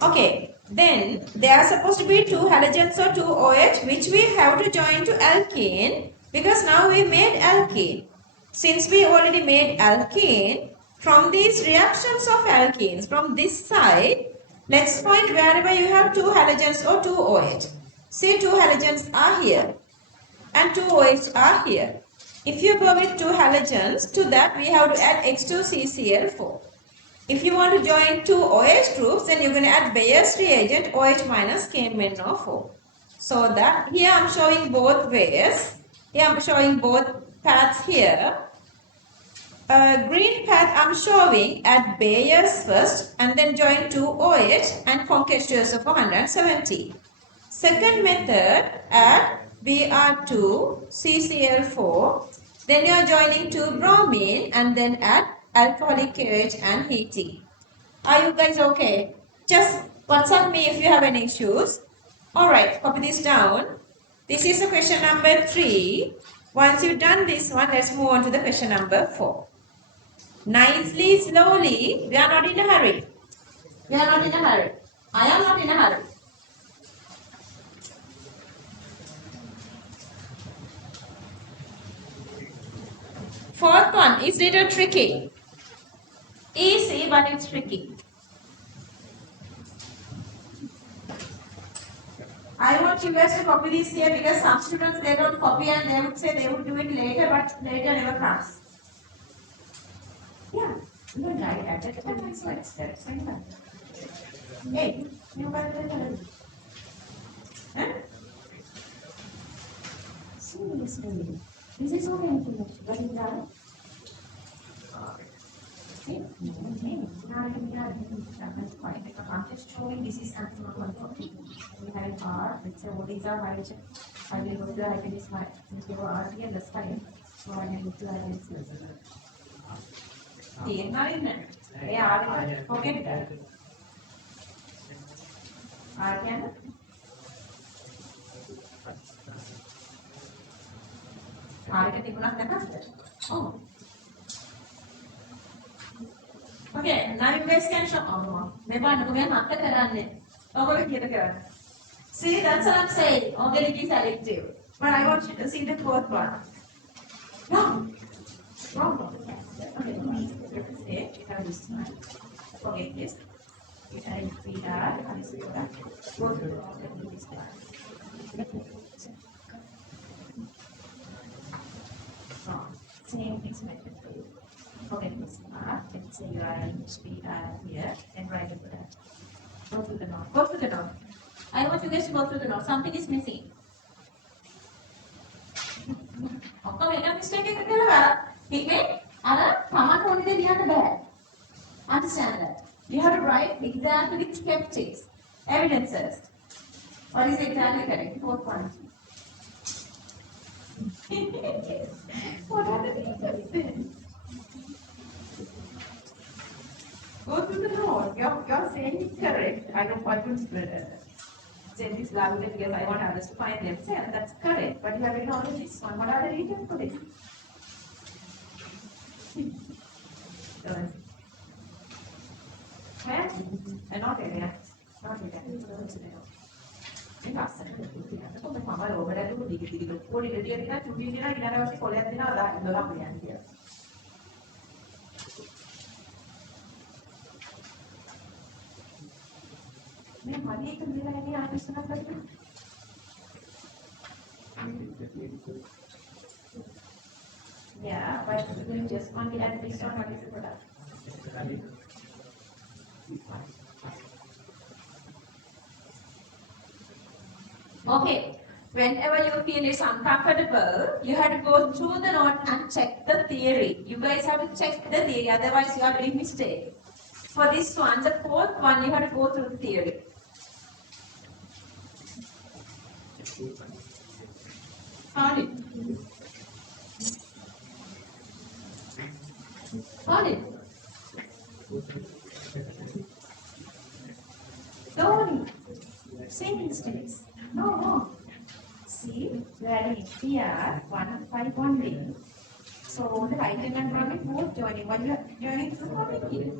Okay, then there are supposed to be two halogens or two OH which we have to join to alkene, because now we made alkene. Since we already made alkene, from these reactions of alkenes from this side, let's find wherever you have two halogens or two OH. See, two halogens are here and two OH are here. If you go with two halogens, to that we have to add H2CCl4. If you want to join two OH groups, then you're going to add Bayer's reagent OH minus KMnO4. So that here I'm showing both ways. Here I'm showing both paths here. Green path I'm showing add Bayer's first and then join two OH and form H2SO4 170. Second method, add Br2CCl4. Then you are joining two bromine and then add alcoholic KOH and heating. Are you guys okay? Just WhatsApp me if you have any issues. Alright, copy this down. This is the question number 3. Once you've done this one, let's move on to the question number 4. Nicely, slowly. We are not in a hurry. We are not in a hurry. I am not in a hurry. Fourth one is little tricky. Easy, but it's tricky. I want you guys to copy this here, because some students, they don't copy and they would say they would do it later, but later never comes. Yeah, you can write at that time. So it's fine. Hey, you got it. Huh? Seriously, this is okay. What is that? I'm just showing this is anti-control. We have R, let's say what is our hydrogen? I will go to the hydrogen is my R here this time. So I will go to the hydrogen. Okay. R can. R can take Oh. Okay, now you guys can show. See, that's what I'm saying. Organic is addictive. But I want you to see the fourth one. No. Wrong. Okay, we have this one. Okay, yes. We are. Go to this one. Same expression for you. Okay, let's say you are in speed here and write it that. Go to the north. Go to the north. I want you guys to go to the north. Something is missing. Okay, make a mistake. Okay? Understand that. You have to write exactly with skeptics. Evidences. What is exactly correct? Fourth one. What are the reasons? Go to the north. You're saying it correct. I don't want to say this loudly because I want others to find themselves. That's correct. But you have acknowledged this one. What are the reasons for this? Where? Not area. Not area. Yeah, but just only at least on what is the product. Okay, whenever you feel it's uncomfortable, you have to go through the note and check the theory. You guys have to check the theory, otherwise you are doing mistake. For this one, the fourth one, you have to go through the theory. Found it. Found it. Don't. Same mistakes. No. See, where is here 151 so the right and left both joining. What you are joining through how here?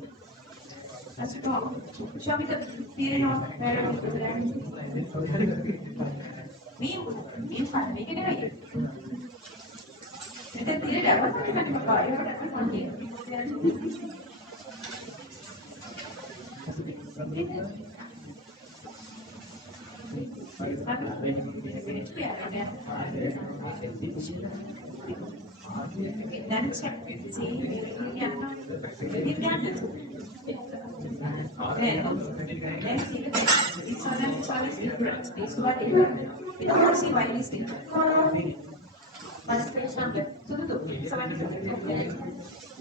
That's wrong. Show me the theory of where we find make it right. The theory then check. See, let's see this one is different. This one is different. We don't see why it is different. What's question number?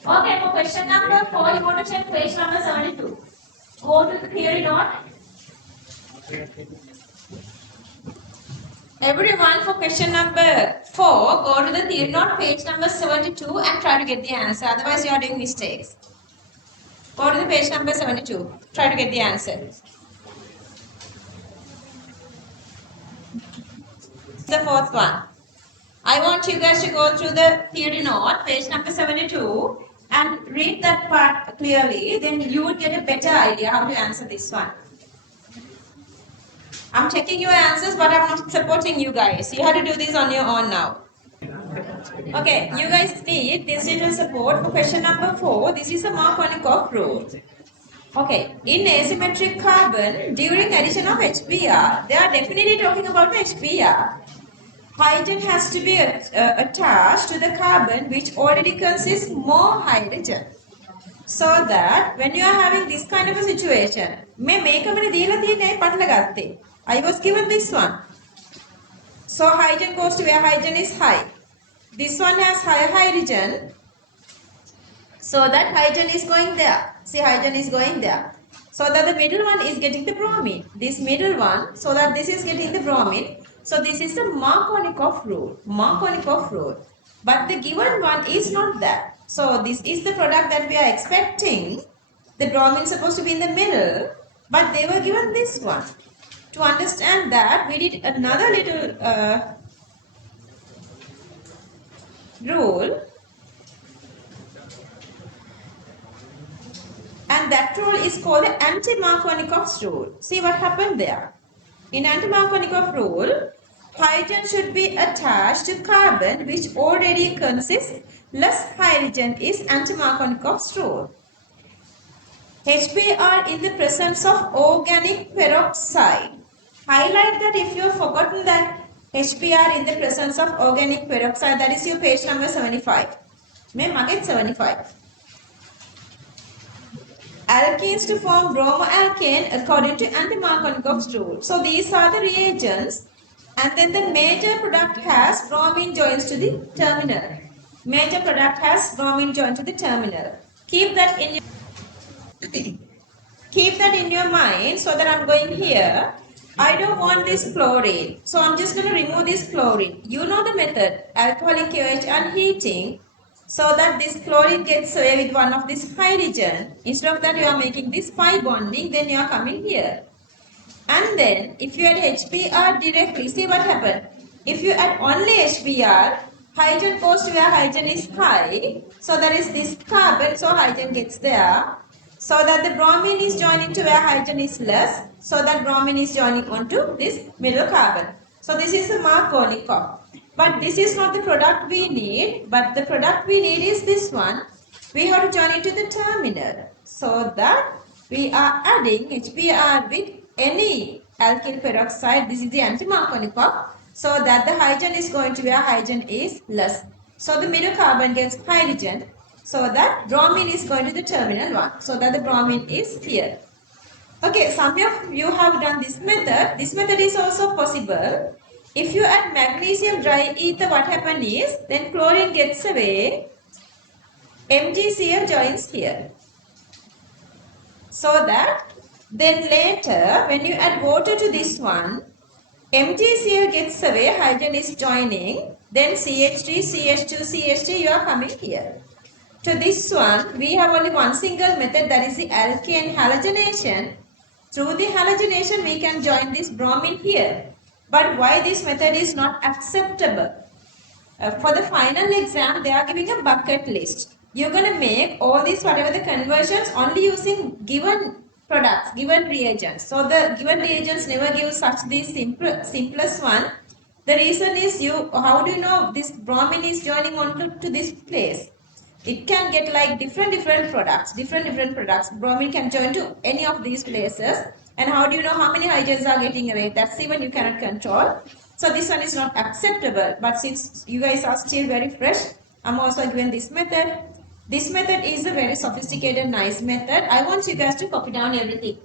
Okay, for question number 4, you want to check page number 72. Go to the theory note. Everyone, for question number 4, go to the theory note, page number 72 and try to get the answer. Otherwise, you are doing mistakes. Go to the page number 72. Try to get the answer. The fourth one. I want you guys to go through the theory note, page number 72 and read that part clearly. Then you would get a better idea how to answer this one. I'm checking your answers, but I'm not supporting you guys. You have to do this on your own now. Okay, you guys need this little support for question number 4. This is a Markovnikov rule. Okay, in asymmetric carbon, during addition of HBr, they are definitely talking about the HBr. Hydrogen has to be attached to the carbon which already consists more hydrogen. So that when you are having this kind of a situation, I was given this one. So hydrogen goes to where hydrogen is high. This one has higher hydrogen. So that hydrogen is going there. See, hydrogen is going there. So that the middle one is getting the bromine. This middle one, so that this is getting the bromine. So this is the Markovnikov rule. Markovnikov rule. But the given one is not that. So this is the product that we are expecting. The bromine is supposed to be in the middle. But they were given this one. To understand that, we did another little rule. And that rule is called the anti-Markovnikov's rule. See what happened there. In anti-Markovnikov rule, hydrogen should be attached to carbon which already consists less hydrogen is anti-Markovnikov's rule. HBr in the presence of organic peroxide. Highlight that if you have forgotten that HBr in the presence of organic peroxide, that is your page number 75. May market 75. Alkenes to form bromoalkane according to anti-Markovnikov's rule. So these are the reagents, and then the major product has bromine joins to the terminal. Major product has bromine joined to the terminal. Keep that in your mind. So that I'm going here. I don't want this chlorine. So I'm just going to remove this chlorine. You know the method. Alcoholic KOH unheating. So that this chlorine gets away with one of this hydrogen. Instead of that you are making this pi bonding. Then you are coming here. And then if you add HBr directly. See what happened. If you add only HBr. Hydrogen goes to where hydrogen is high. So that is this carbon. So hydrogen gets there. So that the bromine is joining to where hydrogen is less. So that bromine is joining onto this middle carbon. So this is the Markovnikov. But this is not the product we need. But the product we need is this one. We have to join it to the terminal. So that we are adding HBr with any alkyl peroxide. This is the anti-Markovnikov. So that the hydrogen is going to where hydrogen is less. So the middle carbon gets hydrogen. So that bromine is going to the terminal one. So that the bromine is here. Okay, some of you have done this method. This method is also possible. If you add magnesium dry ether, what happens is, then chlorine gets away. MgCl joins here. So that, then later, when you add water to this one, MgCl gets away, hydrogen is joining, then CH3, CH2, CH3, you are coming here. To this one, we have only one single method, that is the alkane halogenation. Through the halogenation, we can join this bromine here. But why this method is not acceptable? For the final exam, they are giving a bucket list. You're going to make all these, whatever the conversions, only using given products, given reagents. So the given reagents never give such the simplest one. The reason is, how do you know this bromine is joining on to this place? It can get like different products. Bromine can join to any of these places. And how do you know how many hydrogens are getting away? That's even you cannot control. So this one is not acceptable. But since you guys are still very fresh, I'm also given this method. This method is a very sophisticated, nice method. I want you guys to copy down everything.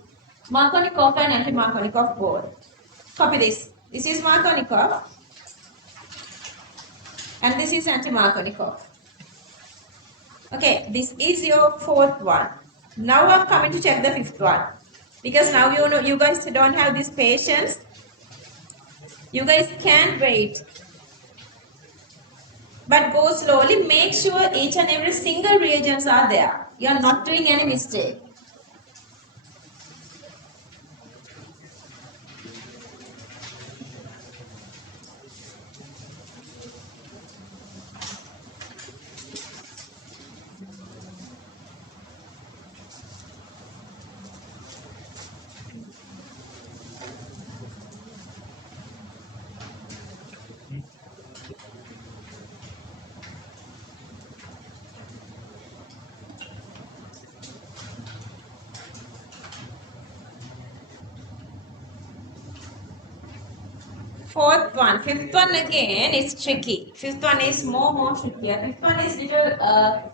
Markovnikov and anti-Markovnikov both. Copy this. This is Markovnikov. And this is anti-Markovnikov. Okay, this is your fourth one. Now I'm coming to check the fifth one. Because now you know you guys don't have this patience. You guys can wait. But go slowly. Make sure each and every single reagents are there. You are not doing any mistake. Fourth one. Fifth one again is tricky. Fifth one is more trickier. Fifth one is little,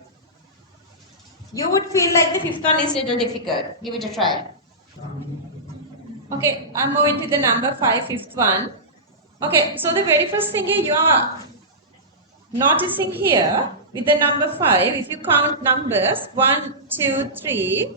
you would feel like the fifth one is little difficult. Give it a try. Okay, I'm moving to the number 5, fifth one. Okay, so the very first thing here you are noticing here with the number 5, if you count numbers 1, 2, 3,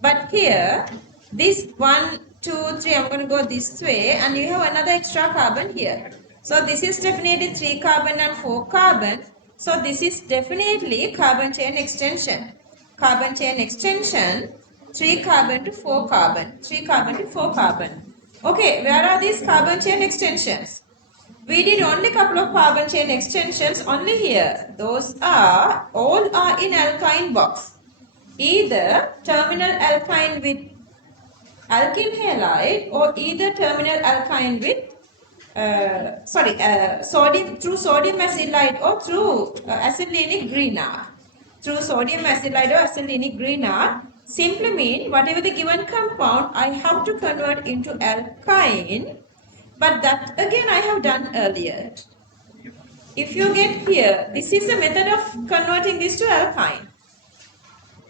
but here this 1, 2, 3, I'm going to go this way, and you have another extra carbon here. So this is definitely 3 carbon and 4 carbon. So this is definitely carbon chain extension. Carbon chain extension, 3 carbon to 4 carbon. 3 carbon to 4 carbon. Okay, where are these carbon chain extensions? We did only couple of carbon chain extensions only here. Those are, all are in alkyne box. Either terminal alkyne with alkyl halide or either terminal alkyne with sodium through sodium acylide or through acetylenic Grignard. Through sodium acylide or acetylenic Grignard simply mean whatever the given compound I have to convert into alkyne, but that again I have done earlier. If you get here, this is a method of converting this to alkyne.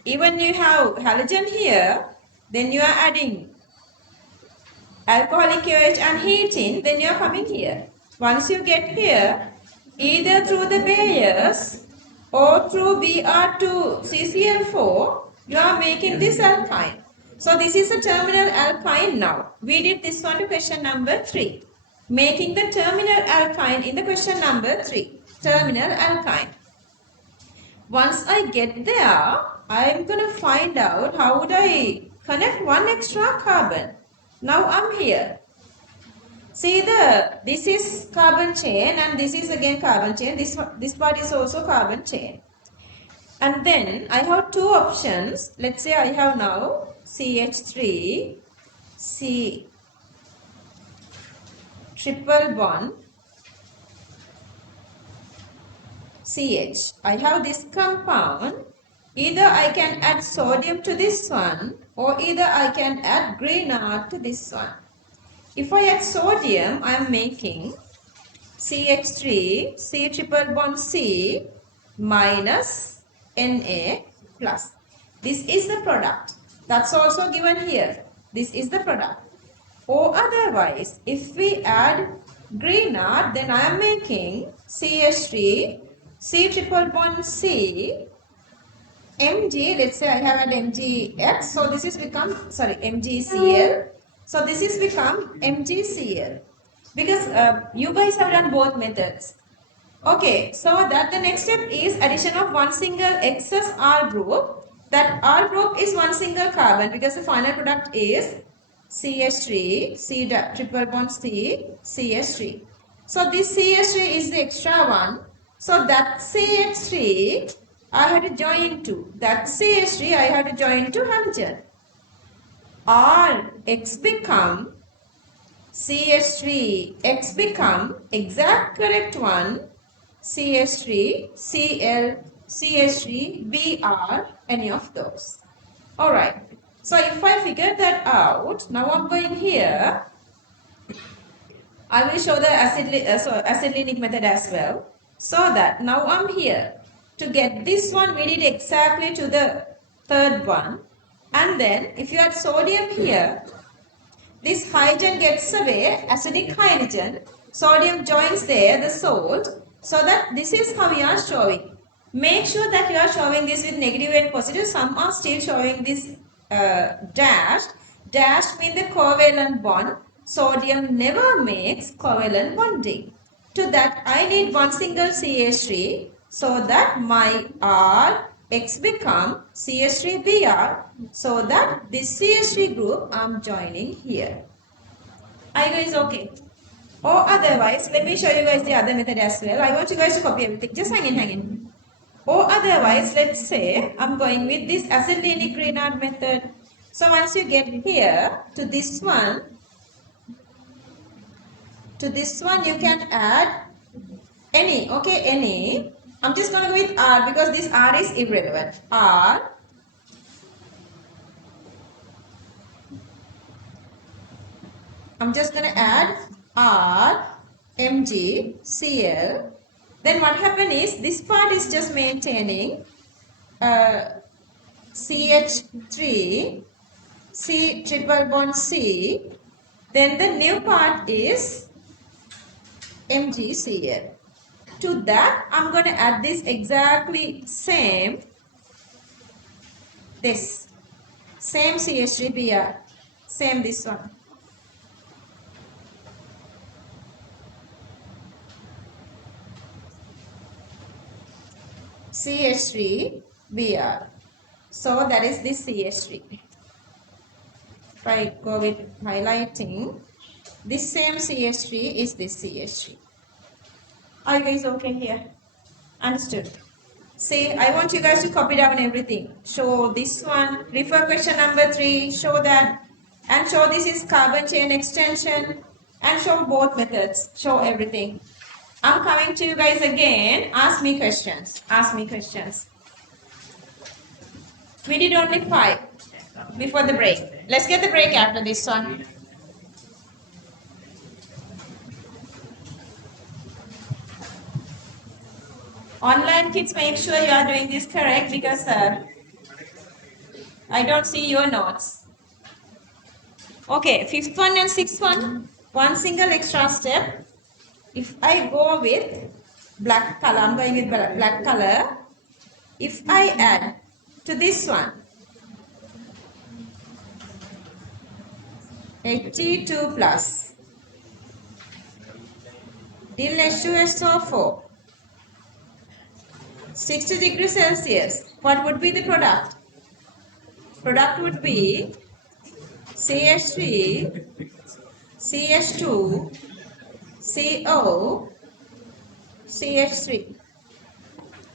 Even you have halogen here, then you are adding alcoholic OH and heating, then you are coming here. Once you get here, either through the Bayes or through Br2CCl4, you are making this alkyne. So this is a terminal alkyne now. We did this one to question number 3. Making the terminal alkyne in the question number 3. Terminal alkyne. Once I get there, I am going to find out how would I connect one extra carbon. Now I'm here. See this is carbon chain and this is again carbon chain. This part is also carbon chain. And then I have two options. Let's say I have now CH3, C triple bond, CH. I have this compound. Either I can add sodium to this one or either I can add Grignard to this one. If I add sodium, I am making CH3, C triple bond C minus Na plus. This is the product. That's also given here. This is the product. Or otherwise, if we add Grignard, then I am making CH3, C triple bond C, Mg, let's say I have an MgX, so this is become, sorry, MgCl. So this is become MgCl. because you guys have done both methods. Okay, so that the next step is addition of one single excess R group. That R group is one single carbon because the final product is CH3, triple bond C, CH3. So this CH3 is the extra one. So that CH3 I had to join to. That CH3 I had to join to halogen. R X become CH3 X become exact correct one CH3 Cl CH3 Br any of those. Alright. So if I figure that out, now I'm going here. I will show the acid-linic method as well. So that now I'm here. To get this one, we need exactly to the third one. And then if you add sodium here, this hydrogen gets away, acidic hydrogen, sodium joins there, the salt, so that this is how we are showing. Make sure that you are showing this with negative and positive. Some are still showing this dashed. Dashed means the covalent bond. Sodium never makes covalent bonding. To that I need one single CH3 so that my R X become CH3Br so that this CH3 group I am joining here. Are you guys okay? Or otherwise, let me show you guys the other method as well. I want you guys to copy everything. Just hang in. Or otherwise, let's say I'm going with this acid-linic Grignard method. So once you get here to this one you can add any, okay, any. I'm just going to go with R because this R is irrelevant. R. I'm just going to add R, Mg, Cl. Then what happens is this part is just maintaining CH3, C triple bond C. Then the new part is MgCl. To that, I'm going to add this exactly same CH3Br, same this one. CH3Br. So that is this CH3. If I go with highlighting, this same CH3 is this CH3. Are you guys okay here? Understood? Say, I want you guys to copy down everything. Show this one, refer question number 3, show that, and show this is carbon chain extension, and show both methods, show everything. I'm coming to you guys again. Ask me questions. Ask me questions. We did only 5 before the break. Let's get the break after this one. Online kids, make sure you are doing this correct because I don't see your notes. Okay, 5th one and 6th one, one single extra step. If I go with black color, I'm going with black color. If I add to this one, 82 plus, till H2SO4, 60 degrees Celsius, what would be the product? Product would be CH3, CH2, CO, CH3.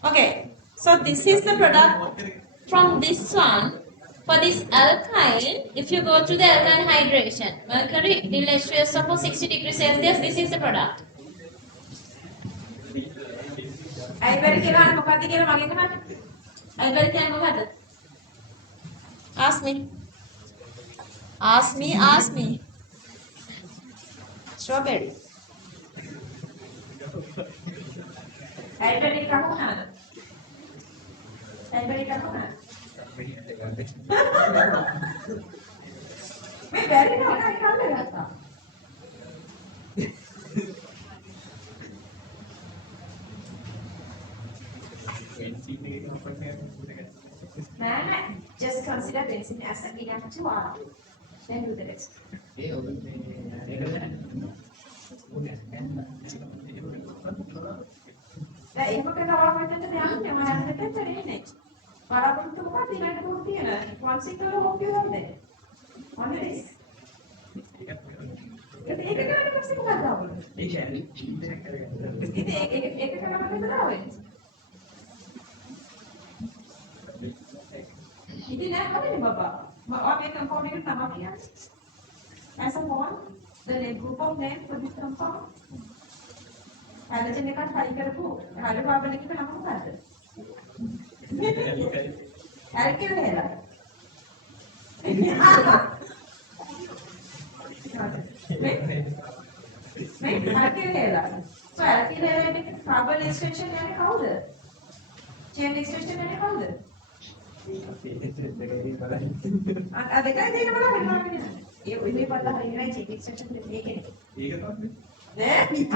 Okay, so this is the product from this one. For this alkyne, if you go to the alkyne hydration, mercury till H2SO4 60 degrees Celsius, this is the product. Ask me. Ask me, ask me. Strawberry. Strawberry ka muna. Strawberry ka muna. May berry na kain ka na. Just consider benzene as an enough to R. Then do the rest. ඒක කරනවා මෙතනට යන්නේ මම හැදෙන්නට නෙන්නේ. බලාපොරොත්තු මොකක්ද ඊළඟට තුන් තියෙන one single hope කියලාද? Only this. ඒක කරන්නේ පස්සේ මොකක්ද ආවද? ඒක කරන්නේ දාවෙන්නේ. ඉතින් නෑ හරිනේ බබා. ඔය compound එකට තමයි කියන්නේ. As a whole, the group of names for this compound. Halogen එකක් හයි කරපු හයිඩ්‍රෝකාබන් එකක නම මොකද්ද? ඇල්කිල් නේද? මේ ඇල්කිල් නේද? So ඇල්කිල් නේද කාබන් එක්ස්ටෙන්ෂන් යන්නේ කවුද? චේන් එක්ස්ටෙන්ෂන් යන්නේ කවුද? අද දෙකයි දෙන්න බලන්න. ඒ ඔය මේ පල්ලා හරියයි චේන් එක්ස්ටෙන්ෂන් දෙකේ. ඒක තමයි. නේ මේක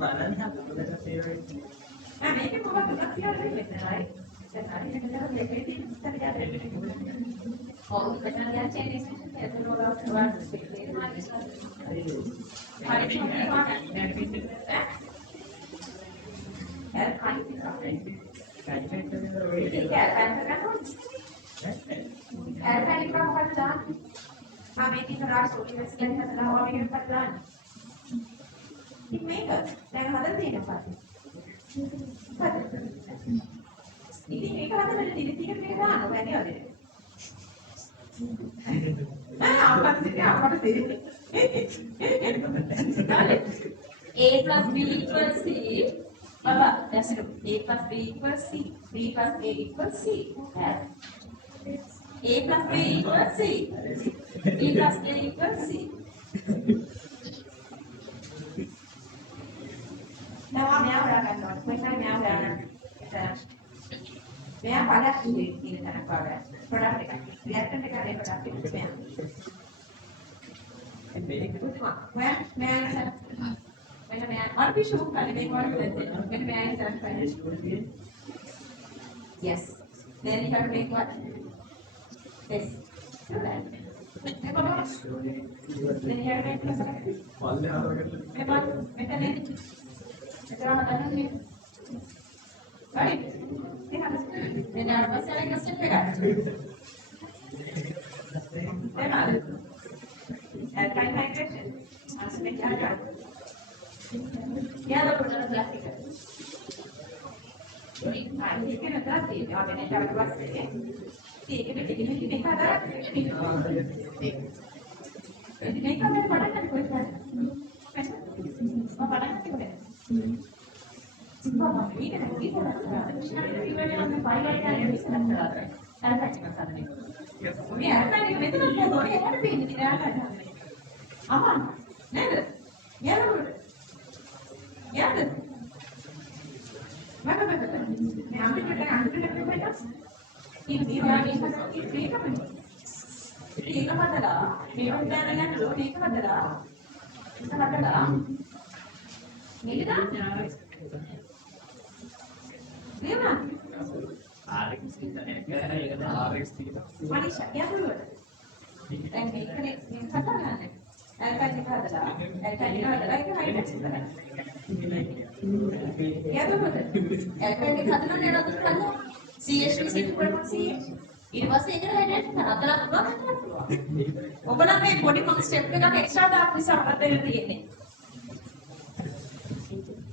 බලන්න හදලා තේරෙන්නේ මේක මොකක්ද කියලා දෙන්නේ නෑ දැන් හරියට මෙතන දෙකේ තියෙන ඉස්සර යන්නේ ඔව් මෙතන යන චේන් එක්ස්ටෙන්ෂන් එක වලට වඩා ස්පීඩ් මේක දැන් හදලා තියෙන පාටි. ඉතින් මේක හදන්න ටික ටික මේක දාන්න බෑ නේද? අපට තේරෙන්නේ. A plus B equals C. Baba, that's it. A plus B equals C. B plus A equals C. A plus B equals C. B plus A equals C. Now I'm now going to make my now may I product in the product reactant product where may I when a man or be sure when may I yes then you have to make what this do that then you have to make right? Then our bus selling a step then alkaline hydration. Yeah, the product plastic. You can address it or then it was take it. Make a product and put that.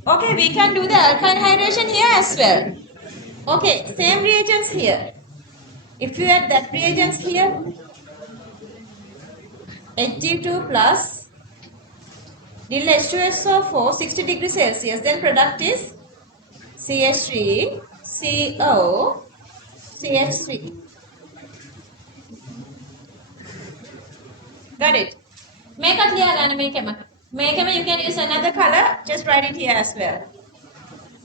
Okay, we can do the alkyne hydration here as well. Okay, same reagents here. If you add that reagents here, Hg2 plus Dil H2SO4 60 degrees Celsius, then product is CH3 CO CH3. Got it? Make it here and make it. You can use another color, just write it here as well.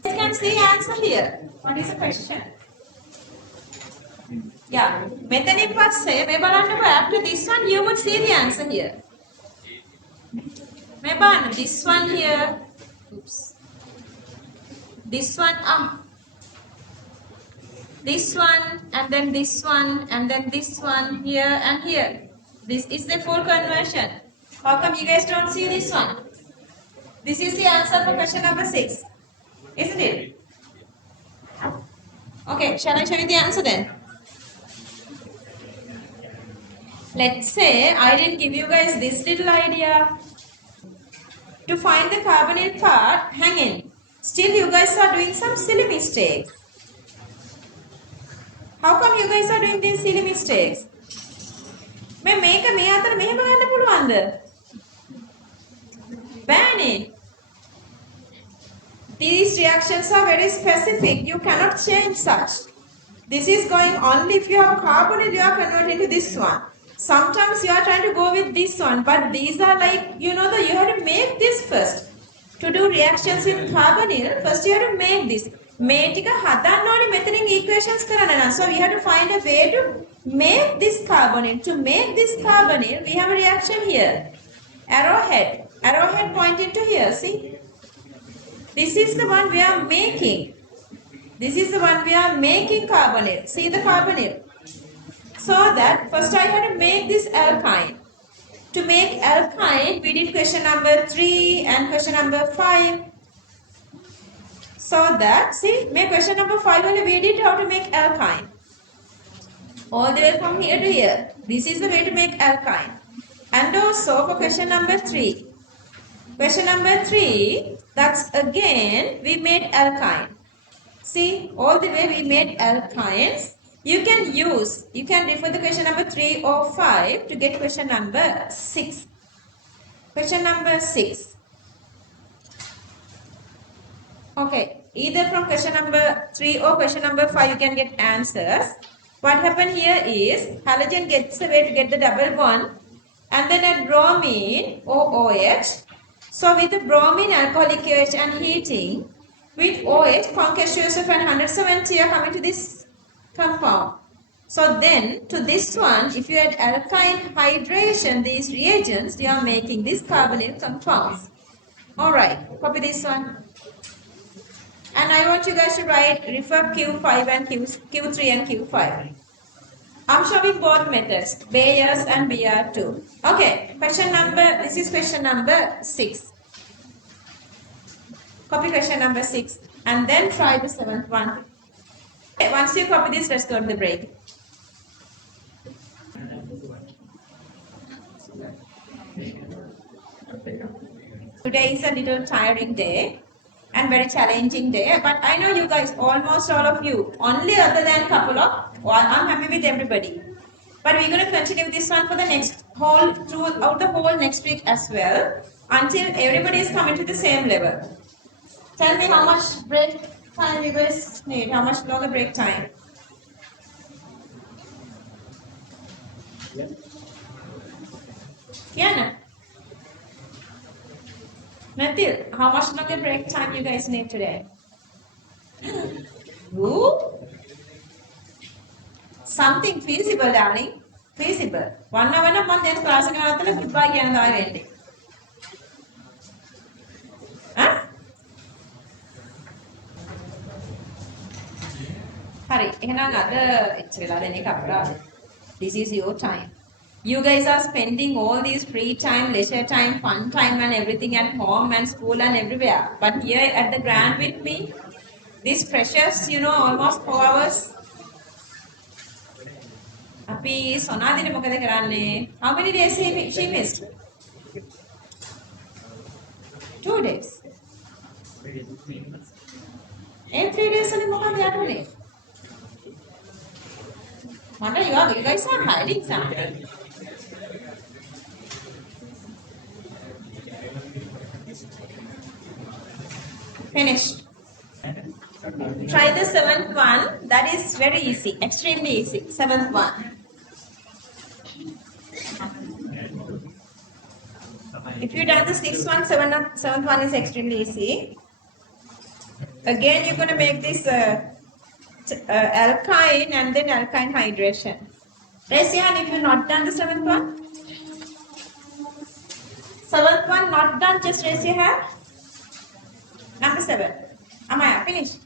You can see answer here. What is the question? Yeah, methanic was say, after this one you would see the answer here. This one here, oops. This one, this one, and then this one, and then this one here and here. This is the full conversion. How come you guys don't see this one? This is the answer for question number 6. Isn't it? Okay, shall I show you the answer then? Let's say I didn't give you guys this little idea. To find the carbonyl part, hang in. Still you guys are doing some silly mistakes. How come you guys are doing these silly mistakes? මේක මේ අතර මෙහෙම ගන්න පුළුවන්ද? බෑනේ. These reactions are very specific. You cannot change such. This is going only if you have carbonyl, you are converting to this one. Sometimes you are trying to go with this one, but these are like, you have to make this first. To do reactions in carbonyl, first you have to make this. මේ ටික හදන්න ඕනේ මෙතනින් equations කරන්න නම්. So we have to find a way to make this carbonyl. To make this carbonyl, we have a reaction here. Arrowhead pointing to here, see? This is the one we are making. This is the one we are making carbonyl. See the carbonyl. So that first I had to make this alkyne. To make alkyne, we did question number 3 and question number 5. So that, see, make question number 5 only we did how to make alkyne. All the way from here to here. This is the way to make alkyne. And also for question number 3. Question number 3, that's again, we made alkyne. See, all the way we made alkynes. You can refer the question number 3 or 5 to get question number 6. Question number 6. Okay, either from question number 3 or question number 5 you can get answers. What happened here is, halogen gets a way to get the double bond and then a bromine or OH. So with the bromine, alcoholic OH and heating, with OH, concatenation and 170 are coming to this compound. So then, to this one, if you add alkyne hydration, these reagents, you are making these carbonyl compounds. Alright, copy this one. And I want you guys to refer Q5 and Q3 and Q5. I'm showing both methods, Bayer's and BR2. Okay, this is question number 6. Copy question number 6 and then try the 7th one. Okay, once you copy this, let's go to the break. Today is a little tiring day and very challenging day, but I know you guys, almost all of you, only other than a couple of, I'm happy with everybody. But we're going to continue this one for the throughout the whole next week as well, until everybody is coming to the same level. Tell me how much break time you guys need, how much longer break time? Kiana? Matthew, how much longer break time you guys need today? Ooh? Something feasible, darling. Feasible. 1 hour a month, then class goodbye again. Huh? Hurry. This is your time. You guys are spending all these free time, leisure time, fun time and everything at home and school and everywhere. But here at the Grand with me, this precious, almost 4 hours. Api Sonadine mokada karanne. How many days she missed? 2 days. And 3 days only mokada yatune. Wonder you guys are hiding something. Finished. Try the 7th one. That is very easy. Extremely easy. 7th one. If you done the 6th one, 7th one is extremely easy. Again, you're going to make this alkyne and then alkyne hydration. Raise your hand if you've not done the 7th one. 7th one not done, just raise your hand. Number 7. Amaya, finished.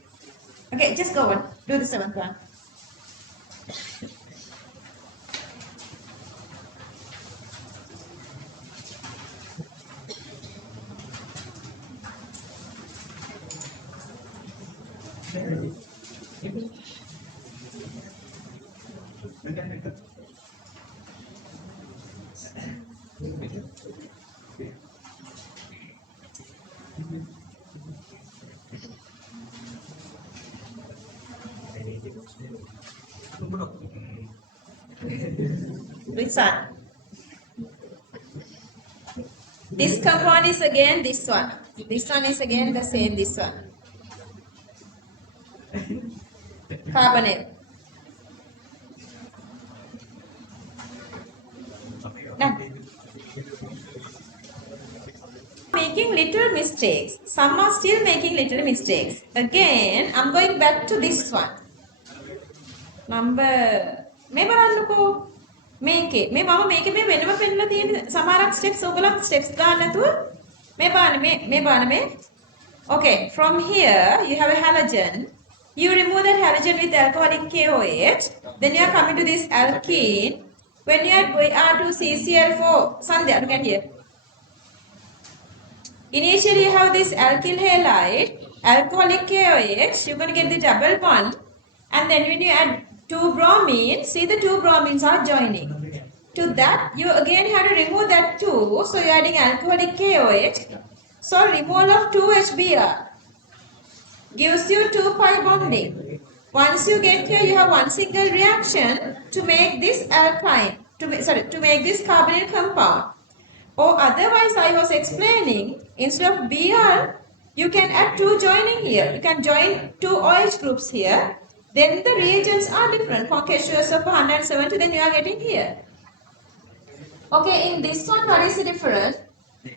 Okay, just go on. Do the 7th one. Which one? This compound is again this one. This one is again the same, this one. Carbonate. Done. Making little mistakes. Some are still making little mistakes. Again, I'm going back to this one. Number මේ බලන්නකෝ මේකේ මේකේ මේ වෙනම පෙන්නලා තියෙන සමහරක් steps ඔයගොල්ලෝ ස්ටෙප්ස් ගන්න නැතුව මේ බලන්න මේ okay, from here you have a halogen. You remove that halogen with alcoholic KOH. Then you are coming to this alkene. When you are to CCl4, Sandhya, look at here. Initially you have this alkyl halide, alcoholic KOH. You're going to get the double bond. And then when you add 2 bromine, see the 2 bromines are joining. To that, you again have to remove that 2. So you're adding alcoholic KOH. So removal of 2 HBr gives you 2 pi bonding. Once you get here, you have one single reaction to make this alkyne, to make this carbonyl compound. Or otherwise, I was explaining, instead of Br, you can add 2 joining here. You can join 2 OH groups here. Then the reagents are different. Concatenations of 170, then you are getting here. Okay, in this one, what is the difference?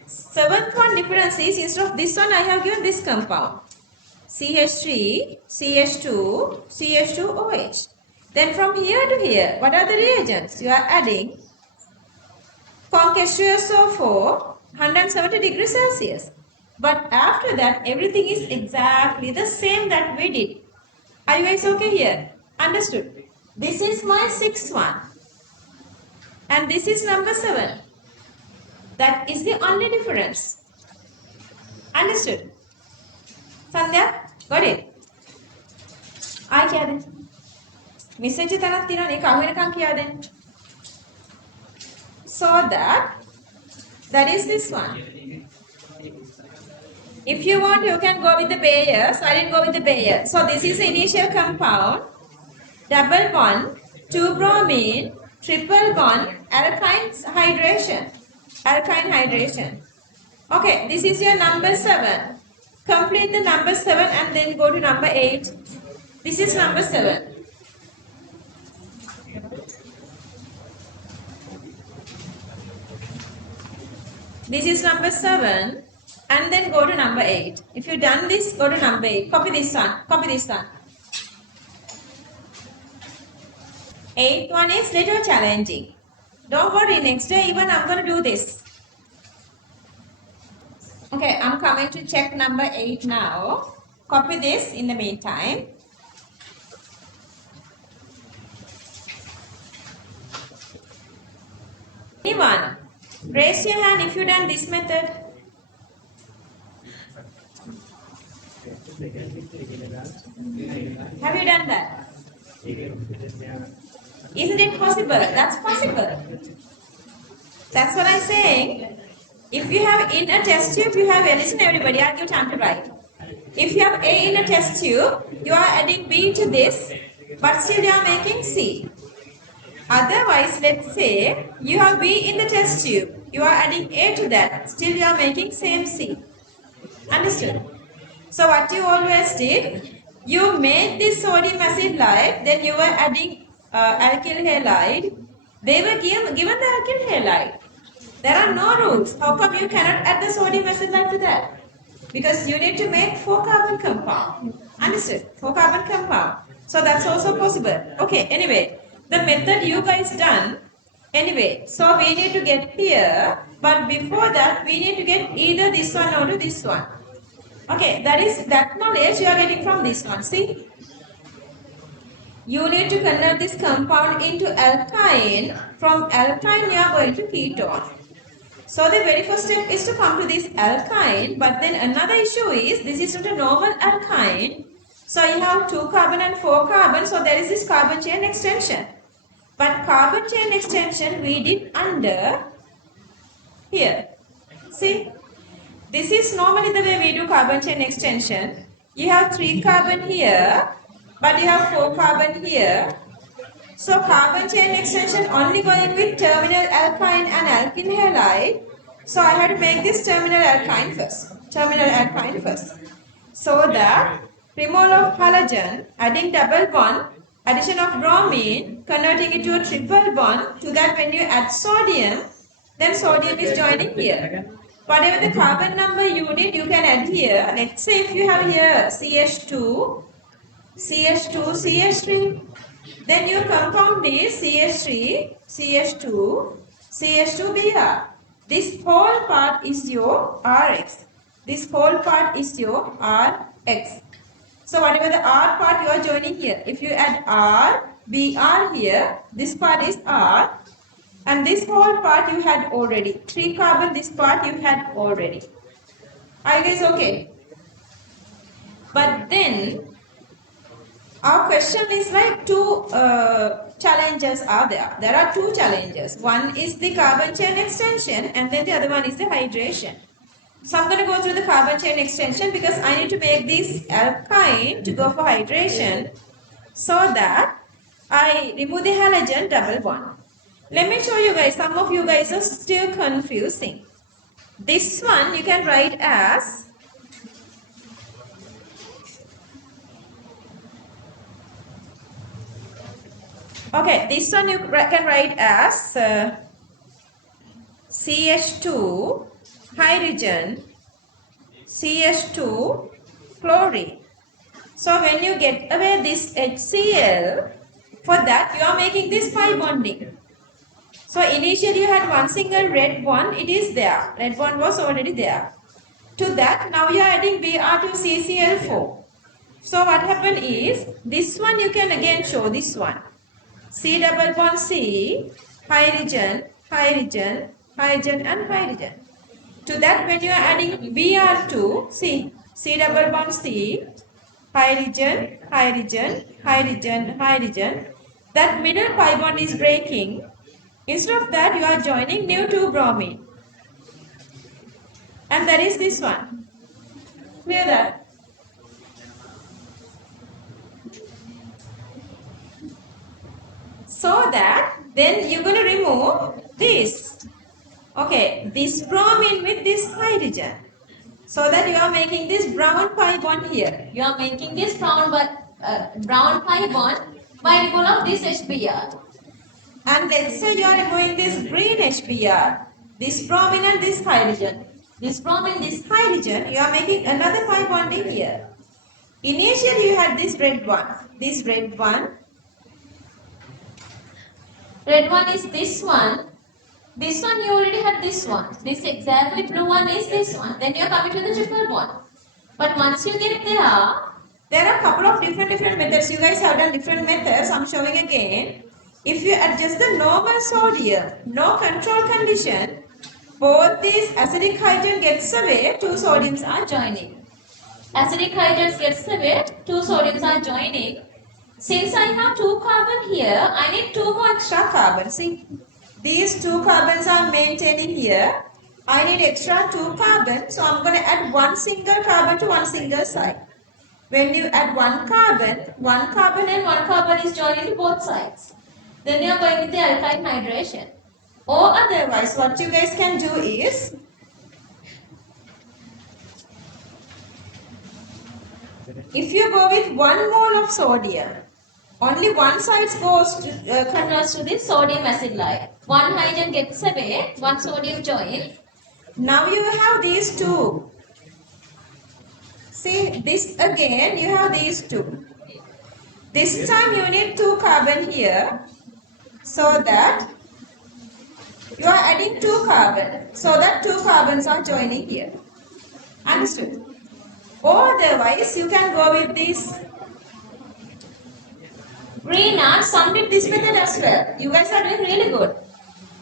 7th one difference is, instead of this one, I have given this compound. CH3, CH2, CH2OH. Then from here to here, what are the reagents? You are adding concatenations 170 degrees Celsius. But after that, everything is exactly the same that we did. Are you guys okay here? Understood? This is my 6th one. And this is number 7. That is the only difference. Understood? Sandhya? Got it? I can. Message තනක් තියෙනවා නේ කවෙනකම් කියා දෙන්න. So that is this one. If you want, you can go with the Bayer. So I didn't go with the Bayer. So this is the initial compound. Double bond, 2 bromine, triple bond, alkyne hydration. Alkyne hydration. Okay, this is your number 7. Complete the number 7 and then go to number 8. This is number 7. This is number 7 and then go to number 8. If you've done this, go to number 8. Copy this one. Copy this one. 8th one is little challenging. Don't worry, next day even I'm going to do this. Okay, I'm coming to check number 8 now. Copy this in the meantime. Anyone? Raise your hand if you've done this method. Have you done that? Isn't it possible? That's possible. That's what I'm saying. If you have in a test tube, you have, listen everybody, I'll give time to write. If you have A in a test tube, you are adding B to this, but still you are making C. Otherwise, let's say you have B in the test tube, you are adding A to that, still you are making same C. Understood? So what you always did, you made this sodium acid light, then you were adding alkyl halide. They were given the alkyl halide. There are no rules. How come you cannot add the sodium acid light to that? Because you need to make 4 carbon compound. Understood? 4 carbon compound. So that's also possible. Okay, anyway, the method you guys done. Anyway, so we need to get here, but before that, we need to get either this one or to this one. Okay, that knowledge you are getting from this one. See? You need to convert this compound into alkyne. From alkyne, you are going to ketone. So the very first step is to come to this alkyne, but then another issue is this is not a normal alkyne. So you have 2 carbon and 4 carbon, so there is this carbon chain extension. But carbon chain extension we did under here. See, this is normally the way we do carbon chain extension. You have 3 carbon here, but you have 4 carbon here. So carbon chain extension only going with terminal alkyne and alkene halide. So I had to make this terminal alkyne first. Terminal alkyne first. So that removal of halogen, adding double bond, addition of bromine, converting it to a triple bond. To that when you add sodium, then sodium is joining here. Whatever the carbon number unit you can add here. Let's say if you have here CH2, CH2, CH3. Then your compound is CH3, CH2, CH2Br. This whole part is your Rx. This whole part is your Rx. So whatever the R part you are joining here. If you add R, Br here, this part is R. And this whole part you had already. 3 carbon, this part you had already. Are you guys okay? But then our question is like two challenges are there. There are 2 challenges. One is the carbon chain extension and then the other one is the hydration. So I'm going to go through the carbon chain extension because I need to make this alkyne to go for hydration so that I remove the halogen double bond. Let me show you guys. Some of you guys are still confusing. This one you can write as this one you can write as CH2 hydrogen, CH2 chlorine. So when you get away this HCl, for that you are making this pi bonding. So initially you had one single red bond, it is there. Red bond was already there. To that now you are adding Br2CCl4. So what happened is, this one you can again show this one. C double bond C, hydrogen, hydrogen, hydrogen and hydrogen. To that when you are adding Br2, C double bond C, hydrogen, hydrogen, hydrogen, hydrogen. That middle pi bond is breaking. Instead of that you are joining new 2 bromine. And that is this one. Clear that? So that then you're going to remove this. Okay, this bromine with this hydrogen. So that you are making this brown pi bond here. You are making this brown pi bond by removal of this HBr. And let's say you are removing this green HBr. This bromine and this hydrogen. This bromine, this hydrogen, you are making another pi bonding here. Initially you had this red one. This red one. Red one is this one. This one you already had this one. This exactly blue one is this one. Then you are coming to the triple bond. But once you get there are a couple of different methods. You guys have done different methods. I'm showing again. If you adjust the normal sodium, no control condition, both these acidic hydrogen gets away, 2 sodiums are joining. Acidic hydrogen gets away, 2 sodiums are joining. Since I have 2 carbon here, I need 2 more extra carbon. See, these 2 carbons are maintaining here. I need extra 2 carbon, so I'm going to add 1 single carbon to 1 single side. When you add 1 carbon and 1 carbon is joining to both sides. Then you are going with the alkyne hydration. Or otherwise, what you guys can do is, if you go with 1 mole of sodium, only one side goes to, converts to this sodium acid light. 1 hydrogen gets away, 1 sodium joins. Now you have these 2. See, this again, you have these 2. This time you need 2 carbon here, so that you are adding 2 carbon, so that 2 carbons are joining here. Understood? Or otherwise, you can go with this green art. Some did this method as well. You guys are doing really good.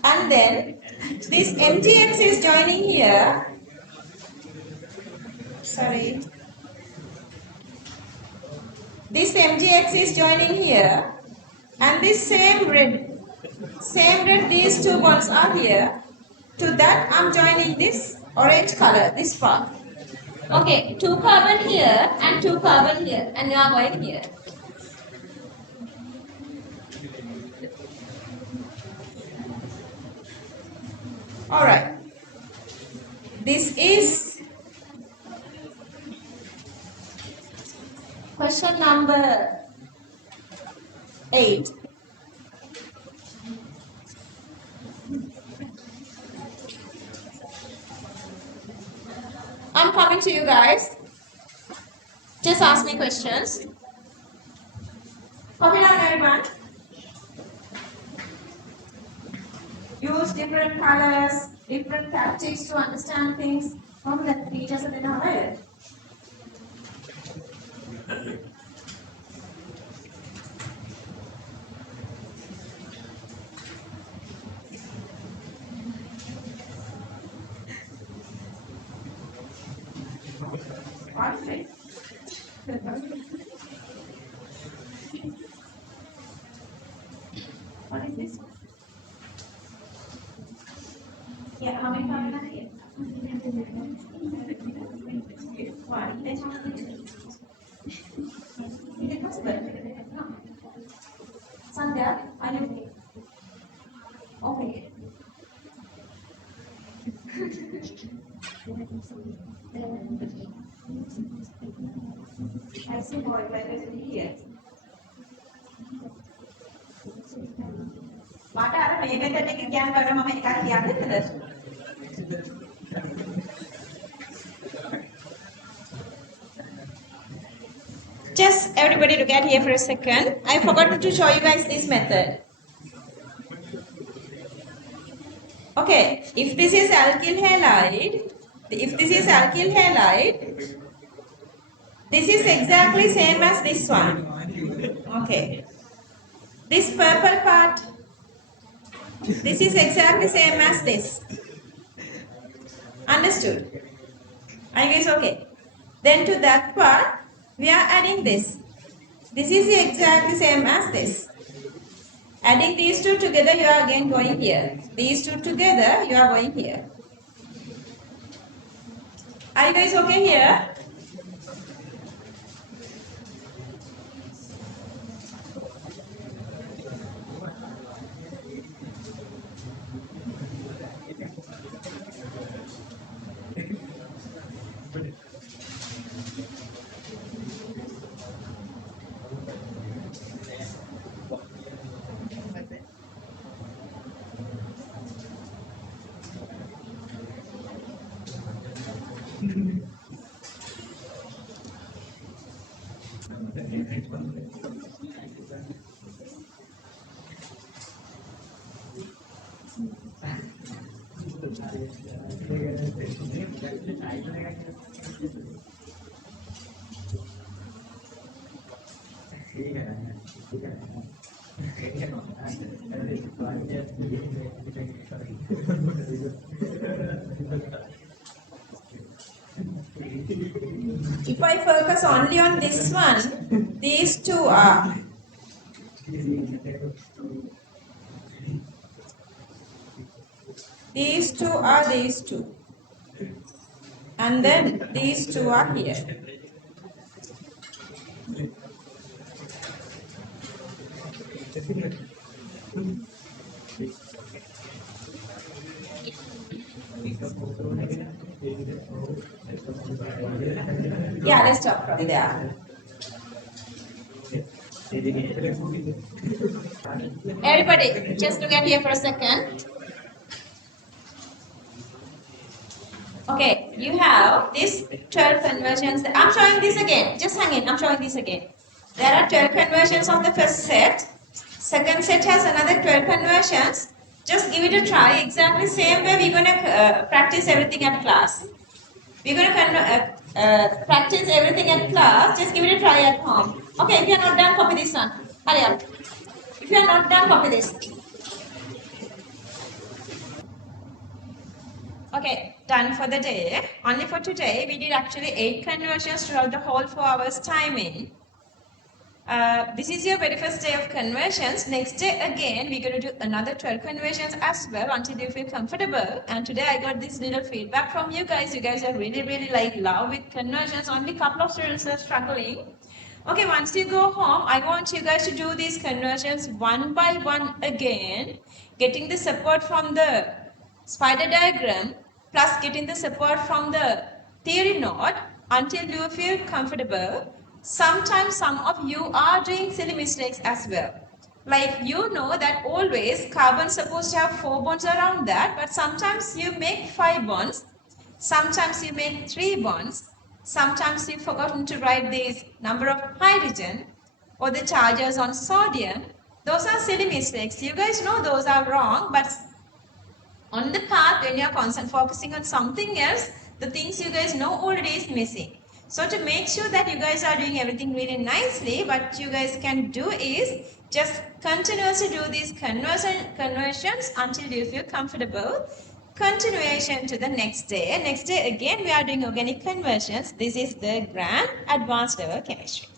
And then this MgX is joining here. Sorry. This MgX is joining here. And this same red, these 2 bonds are here. To that I'm joining this orange color, this part. Okay, 2 carbon here and 2 carbon here, and you are going here. Alright. This is question number 8. I'm coming to you guys. Just ask me questions. Copy down everyone. Use different colors, different tactics to understand things. From the teachers and then away. What is this? Yeah, how many colors are here? Why? Is it possible? No. Sandhya, are you okay? Okay. I see boy, where is it here? මට අර මේ මෙතන එක කියන්න බෑ මම එකක් කියන්න දෙන්නද? Just everybody look at here for a second. I forgot to show you guys this method. Okay, if this is alkyl halide, this is exactly same as this one. Okay. This purple part, this is exactly same as this. Understood? Are you guys okay? Then to that part, we are adding this. This is exactly same as this. Adding these two together, you are again going here. These two together, you are going here. Are you guys okay here? If I focus only on this one, these two are. These two are these two. And then these two are here. Yeah, let's stop from there. Everybody, just look at here for a second. Okay, you have this 12 conversions. I'm showing this again. Just hang in. I'm showing this again. There are 12 conversions of the first set. Second set has another 12 conversions. Just give it a try. Exactly same way we're going to practice everything at class. We're going to practice everything at class. Just give it a try at home. Okay, if you're not done, copy this one. Hurry up. If you're not done, copy this. Okay, done for the day. Only for today, we did actually 8 conversions throughout the whole 4 hours timing. This is your very first day of conversions. Next day again, we're going to do another 12 conversions as well until you feel comfortable. And today I got this little feedback from you guys. You guys are really like love with conversions. Only a couple of students are struggling. Okay, once you go home, I want you guys to do these conversions one by one again, getting the support from the spider diagram plus getting the support from the theory note until you feel comfortable. Sometimes some of you are doing silly mistakes as well. Like you know that always carbon supposed to have 4 bonds around that, but sometimes you make 5 bonds. Sometimes you make 3 bonds. Sometimes you've forgotten to write the number of hydrogen or the charges on sodium. Those are silly mistakes. You guys know those are wrong, but on the path when you're focusing on something else, the things you guys know already is missing. So to make sure that you guys are doing everything really nicely, what you guys can do is just continuously do these conversions until you feel comfortable. Continuation to the next day. Next day again we are doing organic conversions. This is the grand advanced level chemistry.